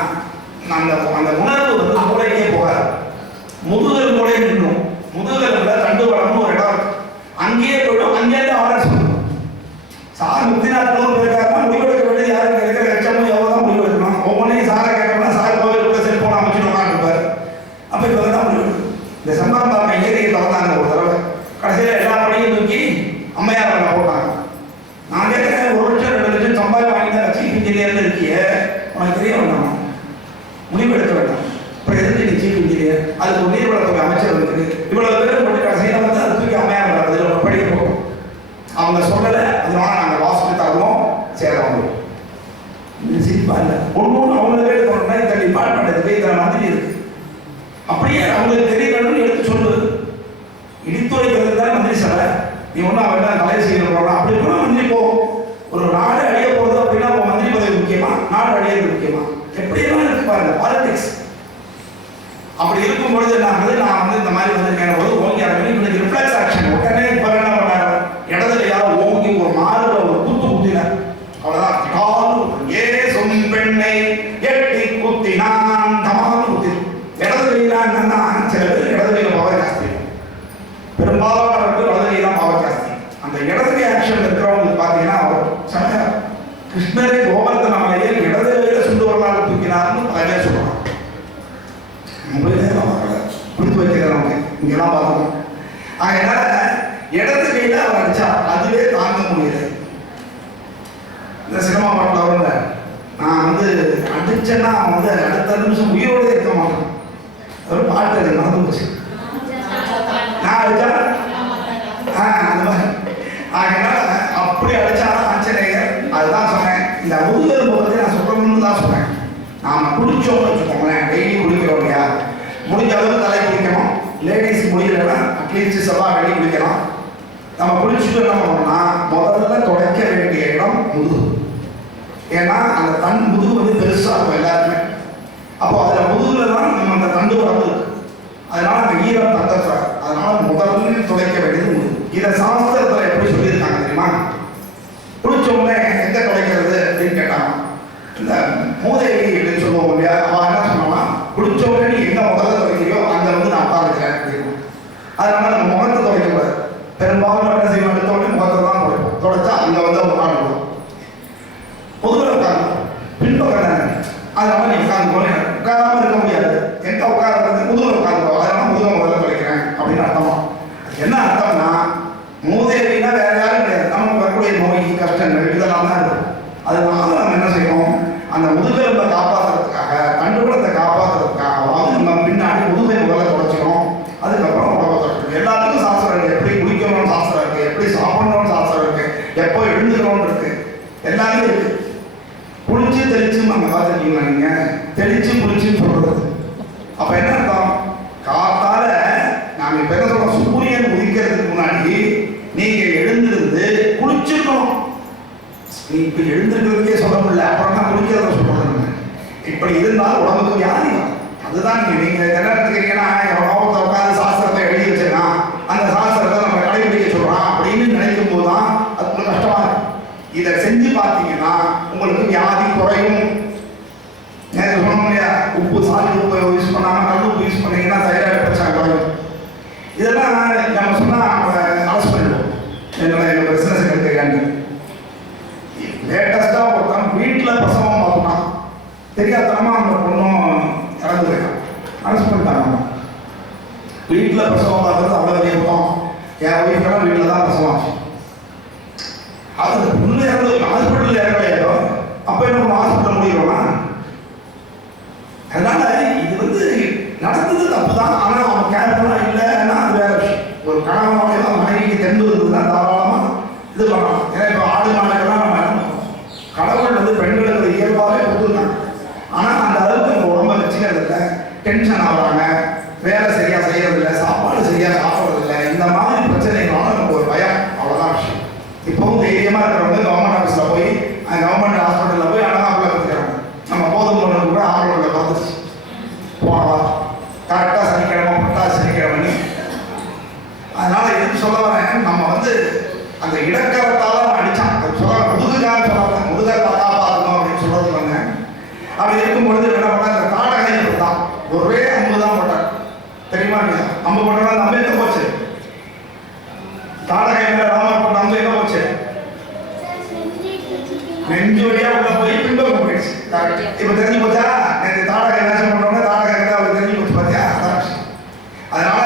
அந்த அந்த உணர்வு வந்து மூளைக்கே போகாது, முதுகல் மூளை நின்றும். முதுகல்ல தண்டு வளர்ந்து ஒரு இடம் அங்கேயே போயிடும், அங்கேயிருந்து ஆர்டர் சொல்லணும். சார் முக்திநாத் பேருக்காருன்னா முடிவெடுக்க வேண்டியது யாருக்கு இருக்கிற லட்சமும் எவ்வளோ தான் முடிவெடுக்கணும். ஒவ்வொன்றையும் சாரை கேட்கணும்னா சார் கோவிலுக்குள்ள செல்போன் அமைச்சுட்டு இருப்பார். அப்போ இப்போ தான் முடிவெடுக்கணும். இந்த சம்பரம் பார்க்க ஏரியை திறந்தாங்க ஒரு தடவை, கடைசியில் எல்லா படியும் தூக்கி அம்மையார் மேலே போட்டாங்க. நான் கேட்குறேன், 1 லட்சம் 2 லட்சம் சம்பாதி வாங்கி தான் சீஃப் இன்ஜினியர்னு இருக்கியே, உனக்கு தெரிய வேண்டாம், முடிவெடுக்க வேண்டாம். அப்புறம் எதுக்கு நீ சீஃப் இன்ஜினியர்? அதுக்கு ஒரு நீர்வளத்துறை அமைச்சர் இருக்குது, இவ்வளோ பேர் போட்டு கடைசியில் வந்து அது தூக்கி அம்மையார் மேலே அதில் படிக்க போகும். அவங்க சொல்லலை, அதனால நாங்கள் வாசித்து தருவோம் சேரவங்க. சிரிப்பா இல்லை, ஒன்று அவங்க கேட்டு போனோம்னா இந்த டிபார்ட்மெண்ட் இருக்குது, இதில் மந்திரி இருக்கு, அப்படியே அவங்களுக்கு தெரியணும்னு எடுத்து சொல்லு. இடித்துரைக்கிறது தான் மந்திரி சபை. நீ ஒன்றும் அவன் தலை செய்யணும் அப்படி போனால் மந்திரி போகும். ஒரு நாடு அழிய போகிறது அப்படின்னா மந்திரி பதவி முக்கியமா, நாடு அழியது முக்கியமா? எப்படியெல்லாம் இருக்கு பாருங்க பாலிடிக்ஸ். அப்படி இருக்கும் பொழுது நான் வந்து இந்த மாதிரி வந்திருக்கேன் போது ஓகே, இன்னைக்கு ரிஃப்ளெக்ஸ் ஆக்ஷன் உடனே இப்போ என்ன பண்ணாரு, இடத்துல யாரும் ஓங்கி ஒரு மாறுல ஒரு குத்து குத்தினார். அவ்வளோதான், ஏ சொம் பெண்ணை எட்டி குத்தினான் தமால் குத்தி. இடது கையில என்னன்னா, சில பேர் இடது கையில பவர் ஜாஸ்தி, பெரும்பாலானவர்கள் வலது கை தான் பவர் ஜாஸ்தி. அந்த இடது கை ஆக்ஷன் இருக்கிறவங்களுக்கு பார்த்தீங்கன்னா அவர் கிருஷ்ணரை கோவர்த்தன மலையில் இடது கையில சுண்டு வரலாறு தூக்கினார்னு பல பேர் சொல்றாங்க. கொடுத்து வைக்கிறவங்க இங்கெல்லாம் பார்க்கணும். அதனால இடது கையில அவர் அடிச்சா அதுவே தாங்க முடியல. இந்த சினிமா பாட்டில் வரும்ல, நான் வந்து அடிச்சேன்னா அவன் வந்து அடுத்த நிமிஷம் உயிரோடு இருக்க மாட்டேன். ஒரு பாட்டு அது மறந்து போச்சு, நான் அடிச்சா அந்த மாதிரி. அதனால அப்படி அடிச்சாலும் ஆச்சரியர். அதுதான் சொன்னேன், இந்த முதுகெலும்பு வந்து நான் சொல்லணும்னு தான் சொன்னேன். நாம குடிச்சோம்னு வச்சுக்கோங்களேன், டெய்லி குடிக்கிறோம் இல்லையா, முடிஞ்ச அளவுக்கு தலை குளிக்கணும். லேடிஸ் முடியலன்னா அட்லீஸ்ட் செவ்வாய் வெளியே குளிக்கலாம். நம்ம குளிச்சுட்டு என்ன பண்ணோம்னா, முதல்ல துடைக்க வேண்டிய இடம் முதுகு. ஏன்னா அந்த முதுகு வந்து பெருசாக இருக்கும் எல்லாருமே. அப்போ அதில் முதுகுல தான் நம்ம அந்த தண்டு உடம்பு இருக்கு, அதனால அந்த ஈரம் தங்கக்கூடாது. அதனால முதல்ல துடைக்க வேண்டியது முதுகு. இதை சாஸ்திரத்தில் எப்படி சொல்லியிருக்காங்க தெரியுமா? குளிச்சோம்னா எங்க துடைக்கிறது அப்படின்னு கேட்டாங்க. இந்த மூதேவி அப்படின்னு சொல்லுவோம் இல்லையா, அவன் என்ன சொன்னான்னா, குளிச்சோம்னா நீ எங்க முதல்ல துடைக்கிறியோ அங்கே வந்து நான் உட்காந்துக்கிறேன் அப்படின்னு. அதனால நம்ம முகத்தை துடைக்கக்கூடாது. பெரும்பாலும் என்ன செய்வோம், எடுத்தோடனே முகத்தை தான் துடைப்போம். துடைச்சா அங்கே வந்து உட்காந்துருவோம். பொதுவில் உட்காந்து பின்பக்கம் தானே, அதனால நீ உட்காந்து உட்காராம இருக்க முடியாது. எங்க உட்கார்றது, முதுகில் உட்காந்துக்கோ. அதனால முதுக முதல்ல துடைக்கிறேன் அப்படின்னு அர்த்தமா. என்ன அர்த்தம்னா, மூதேவினா வேற யாரும் கிடையாது, நமக்கு வரக்கூடிய நோய் கஷ்டங்கள் இதெல்லாம் தான் இருக்கும். அதனால நம்ம என்ன செய்யணும், அந்த முதுகெலும்பை காப்பாற்றுறதுக்காக, கண்டுகுலத்தை காப்பாற்றுறதுக்காக நம்ம பின்னாடி முதுகை முதல்ல துடைச்சிக்கணும். அதுக்கப்புறம் உடம்பை துடைக்கணும். எல்லாத்துக்கும் சாஸ்திரம் இருக்கு, எப்படி குளிக்கணும்னு சாஸ்திரம் இருக்கு, எப்படி சாப்பிடணும்னு சாஸ்திரம் இருக்கு, எப்போ எழுந்துக்கணும்னு இருக்கு, எல்லாமே இருக்கு. குளிச்சு தெளிச்சு நம்ம பார்த்துருக்கீங்களா நீங்க, தெளிச்சு குளிச்சுன்னு சொல்றது. அப்ப என்ன அர்த்தம், காத்தால நாங்க இப்ப என்ன சொல்றோம், சூரியன் உதிக்கிறதுக்கு முன்னாடி நீங்க எழுந்திருந்து குளிச்சிருக்கணும். நீ இப்ப எழுந்திருக்கிறதுக்கே சொல்ல முடியல, அப்புறம் தான் குளிக்கிறத சொல்றது. இப்படி இருந்தால் உடம்புக்கு வியாதி வரும். அதுதான் நீங்க என்ன எடுத்துக்கிறீங்கன்னா, எவ்வளோ உட்காந்து சாஸ்திரத்தை எழுதி வச்சிருக்கான், அந்த சாஸ்திரத்தை நம்ம கடைபிடிக்க சொல்றான் அப்படின்னு நினைக்கும் போதுதான் அது கஷ்டமா இருக்கு. இதை செஞ்சு பார்த்தீங்கன்னா உங்களுக்கு வியாதி குறையும். நேற்று சொன்னோம் இல்லையா, உப்பு சால்ட் உப்பு யூஸ் பண்ணாமல் கல் உப்பு யூஸ் பண்ணீங்கன்னா தைராய்டு பிரச்சனை குறையும். இதெல்லாம் நம்ம சொன்னால் அவங்க அரசு பண்ணிடுவோம். என்னோட பிஸ்னஸ் எடுத்துக்காண்டு லேட்டஸ்டாக ஒருத்தன் வீட்டில் பிரசவம் பார்க்கணும், தெரியாதனமா அந்த பொண்ணும் இறந்து போயிட்டான், அரசு பண்ணிட்டாங்க. வீட்டில் பிரசவம் பார்க்கறது அவ்வளோ பெரிய குற்றம். என் ஒய்ஃபெல்லாம் வீட்டில் தான் பிரசவம் ஆச்சு. அது பொண்ணு இறந்து ஹாஸ்பிட்டலில் இறங்கலையோ, அப்போ என்ன ஹாஸ்பிட்டல் முடிக்கிறோம்னா. அதனால இது வந்து நடந்தது தப்பு தான். ஆனால் அவன் கேர்ஃபுல்லாக இல்லைன்னா அது வேற விஷயம். ஒரு கணவனுடைய மனைவிக்கு தென்பு இருந்ததுன்னா தாராளமாக இது பண்ணலாம். ஏன்னா இப்போ ஆடு மாடுகள்லாம் நம்ம என்ன பண்ணுறோம், கடவுள் வந்து பெண்களுக்கு இயல்பாகவே கொடுத்துருக்காங்க. ஆனால் அந்த அளவுக்கு நம்ம உடம்பை வச்சுக்கிறது இல்லை, டென்ஷன் ஆகிறாங்க, வேலை சரியாக செய்யறதில்லை, சாப்பாடு சரியாக சாப்பிட்றதில்லை. இந்த மாதிரி பிரச்சனைகளால நமக்கு ஒரு பயம், அவ்வளோதான் விஷயம். இப்போவும் தைரியமாக இருக்கிறவங்க கவர்மெண்ட் ஆஃபீஸில் போய் கவர்மெண்ட் ஹாஸ்பிட்டலில் போய் அழகாக பார்த்துக்கிறாங்க. நம்ம போதும் பொண்ணு கூட ஆம்பளை பார்த்துச்சு போனவா கரெக்டாக சனிக்கிழமை பட்டாசு சனிக்கிழமை அந்த இடக்கரத்தால அடிச்சான். சொல்ல முதுகான்னு சொல்றாங்க, முதுகை காப்பாற்றணும் அப்படின்னு சொல்றது வந்தேன். அப்படி இருக்கும் பொழுது என்ன பண்ண, அந்த தாடகை தான் ஒரே அம்பு தான் போட்டார். தெரியுமா இல்லையா? அம்பு போட்டா அந்த அம்பு எங்க போச்சு? தாடகை மேல ராமர் போட்ட அம்பு எங்க போச்சு? நெஞ்சு வழியா உள்ள போய் பின்பக்கம் போயிடுச்சு. இப்ப தெரிஞ்சு போச்சா? நேற்று தாடகை நாசம் பண்ணோம்னா தாடகை அவருக்கு தெரிஞ்சு போச்சு பார்த்தியா? அதனால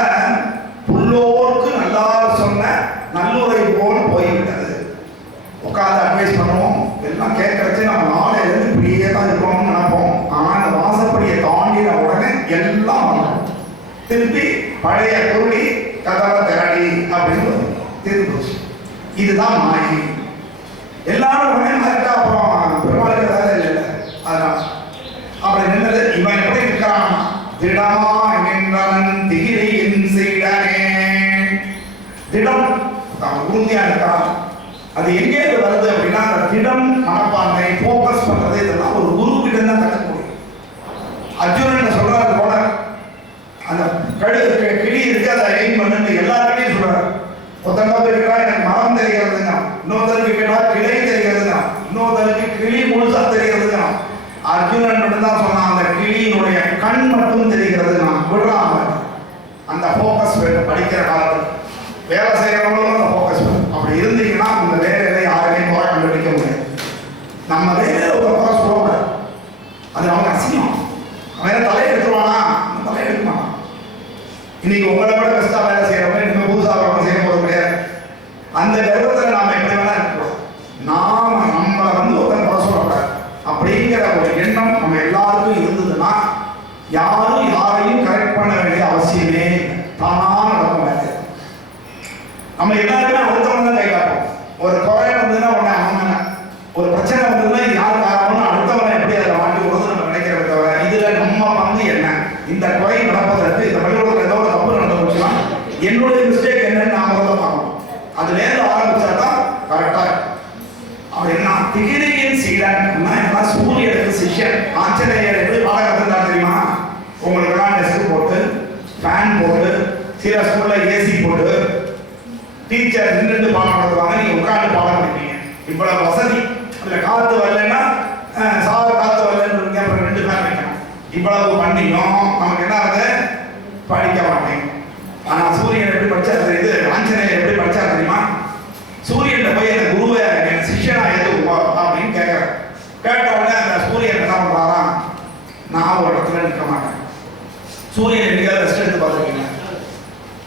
புல்லோருக்கு நல்லா சொன்ன நல்லுரை போல் போய்விட்டது. உட்காந்து அட்வைஸ் பண்ணுவோம், எல்லாம் கேட்கறச்சு நம்ம நாளையிலிருந்து இப்படியே தான் இருக்கணும்னு நினைப்போம். ஆனால் அந்த வாசப்படியை தாண்டின உடனே எல்லாம் பண்ணணும். திருப்பி பழைய பொருளி கதவை திரடி அப்படின்னு திருப்பி போச்சு. இதுதான் மாயி. எல்லாரும் உடனே மாறிட்டா அப்புறம் பெருமாளுக்கு வேலை இல்லை. அதனால அப்படி நின்னது. இவன் எப்படி இருக்கிறான்? திடமா நின்றவன் திகிரியின் சீடனே. திடம் உறுதியா இருக்கான். அது எங்கே வருது அப்படின்னா, அந்த திடம் மனப்பான்மை போக்கஸ் பண்றது இதெல்லாம் ஒரு குரு கிட்ட தான் கற்றுக்க முடியும். அர்ஜுனன் சொல்றாரு போல, அந்த கிளி இருக்கு அதை எய்ம் பண்ணுன்னு எல்லாருக்கிட்டையும் சொல்றாரு. ஒருத்தங்க போய் கேட்டா எனக்கு மரம் தெரிகிறதுங்க, இன்னொருத்தருக்கு கேட்டா கிளை தெரிகிறதுங்க, இன்னொருத்தருக்கு கிளி முழுசா தெரிகிறதுங்க. அர்ஜுனன் மட்டும் தான் சொன்னான், அந்த கிளியினுடைய கண் மட்டும் தெரிகிறதுங்க. விடுறாங்க. அந்த போக்கஸ் வேணும். படிக்கிற காலத்தில் வேலை செய்யறவங்களும் அந்த போக்கஸ் வேணும். அப்படி இருந்தீங்கன்னா இந்த வேலையில யாரையும் குறை கண்டுபிடிக்க முடியாது. நம்ம வேலையில ஒரு குறை சொல்லக்கூடாது. அது அவங்க அசிங்கம். அவன் தலையை எடுத்துருவானா? தலையை எடுக்க மாட்டான். இன்னைக்கு உங்களை விட பெஸ்டா வேலை செய்யறவங்க இனிமே புதுசாக வேலை செய்ய போறது கிடையாது. அந்த கருவத்தில் நாம எப்படி வேணா இருக்கணும். நாம நம்மளை ஒருத்தன் குறை சொல்லக்கூடாது அப்படிங்கிற ஒரு எண்ணம் நம்ம எல்லாருக்கும் இருந்ததுன்னா யாரும் யாரையும் கரெக்ட் பண்ண வேண்டிய அவசியமே தானா நடக்கும். வேலை நம்ம எல்லாருமே அடுத்தவங்க தான் கை காட்டும். ஒரு குறை வந்ததுன்னா உடனே அவங்க, ஒரு பிரச்சனை வந்ததுன்னா யார் காரணம்னு அடுத்தவனை எப்படி அதை மாட்டி விடுறது நம்ம நினைக்கிறத தவிர இதுல நம்ம பங்கு என்ன? இந்த குறை நடப்பதற்கு இந்த பள்ளிக்கூடத்தில் ஏதோ ஒரு தப்பு நடந்து போச்சுன்னா என்னுடைய மிஸ்டேக் என்னன்னு நாம தான் பார்க்கணும். அதுலேருந்து ஆரம்பிச்சா தான் கரெக்டா. அப்படின்னா திகிரியின் சீடன் சூரியனுக்கு சிஷ்யன். ஆஞ்சநேயர் எப்படி பாடம் கற்றுதான் தெரியுமா? உங்களுக்கெல்லாம் டெஸ்க் போட்டு ஃபேன் போட்டு சில ஸ்கூல்ல ஏசி போட்டு டீச்சர் நின்று பாடம் நடத்துவாங்க, நீங்க உட்காந்து பாடம் படிப்பீங்க. இவ்வளவு வசதி. அதுல காத்து வரலன்னா காத்து வரலன்னு அப்புறம் 2 பேர் வைக்கணும். இவ்வளவு பண்ணியும் நமக்கு என்ன ஆகுது? படிக்க மாட்டேங்க. ஆனா சூரியன் எப்படி படிச்சா தெரியுது, ஆஞ்சநேயர் எப்படி படிச்சா தெரியுமா? சூரியன் போய் அந்த குருவை என் சிஷ்யனா எதுவோ அப்படின்னு கேட்கறேன். கேட்ட உடனே அந்த சூரியன் என்ன பண்றாரா? நான் ஒரு இடத்துல நிற்க மாட்டேன். சூரியன் எங்கேயாவது ரெஸ்ட் எடுத்து பார்த்துருக்கீங்க?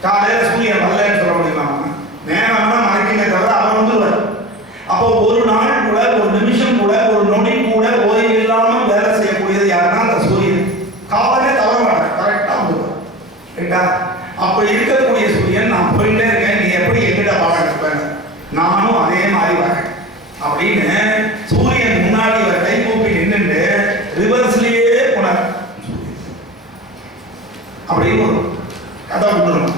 காலையில சூரியன் வரலன்னு சொல்ல முடியுமா? நேரம் மறைக்கவே தவிர அவர் வந்துருவார். அப்போ ஒரு நாள் கூட, ஒரு நிமிஷம் கூட, ஒரு நொடி கூட ஓய்வு இல்லாமல் வேலை செய்யக்கூடியது யாருன்னா அந்த சூரியன். காலையே தவற மாட்டேன், கரெக்டா வந்துருவார். ரைட்டா? அப்படி இருக்கக்கூடிய சூரியன் நான் போயிட்டே இருக்கேன், நீ எப்படி எங்கிட்ட பாடம் எடுப்பேன்? நானும் அதே மாதிரி வரேன் அப்படின்னு சூரியன் முன்னாடி ஒரு கை கூப்பி நின்றுட்டு ரிவர்ஸ்லயே போனார். அப்படின்னு ஒரு கதை விட்டுருணும்.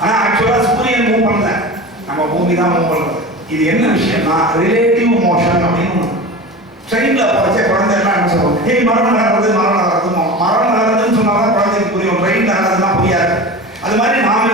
ஆனா ஆக்சுவலா சூரியன் மூவ் பண்ணல, நம்ம பூமி தான் மூவ் பண்றது. இது என்ன விஷயம்னா ரிலேட்டிவ் மோஷன் அப்படின்னு. ட்ரெயின்ல போறச்சே குழந்தை எல்லாம் என்ன சொல்லுவோம்? ஏய் மரம் நகர்றது, மரம் நகர்றது. மரம் நகர்றதுன்னு சொன்னாதான் குழந்தைக்கு புரியும். ட்ரெயின் நகர்றதுலாம் புரியாது. அது மாதிரி நாம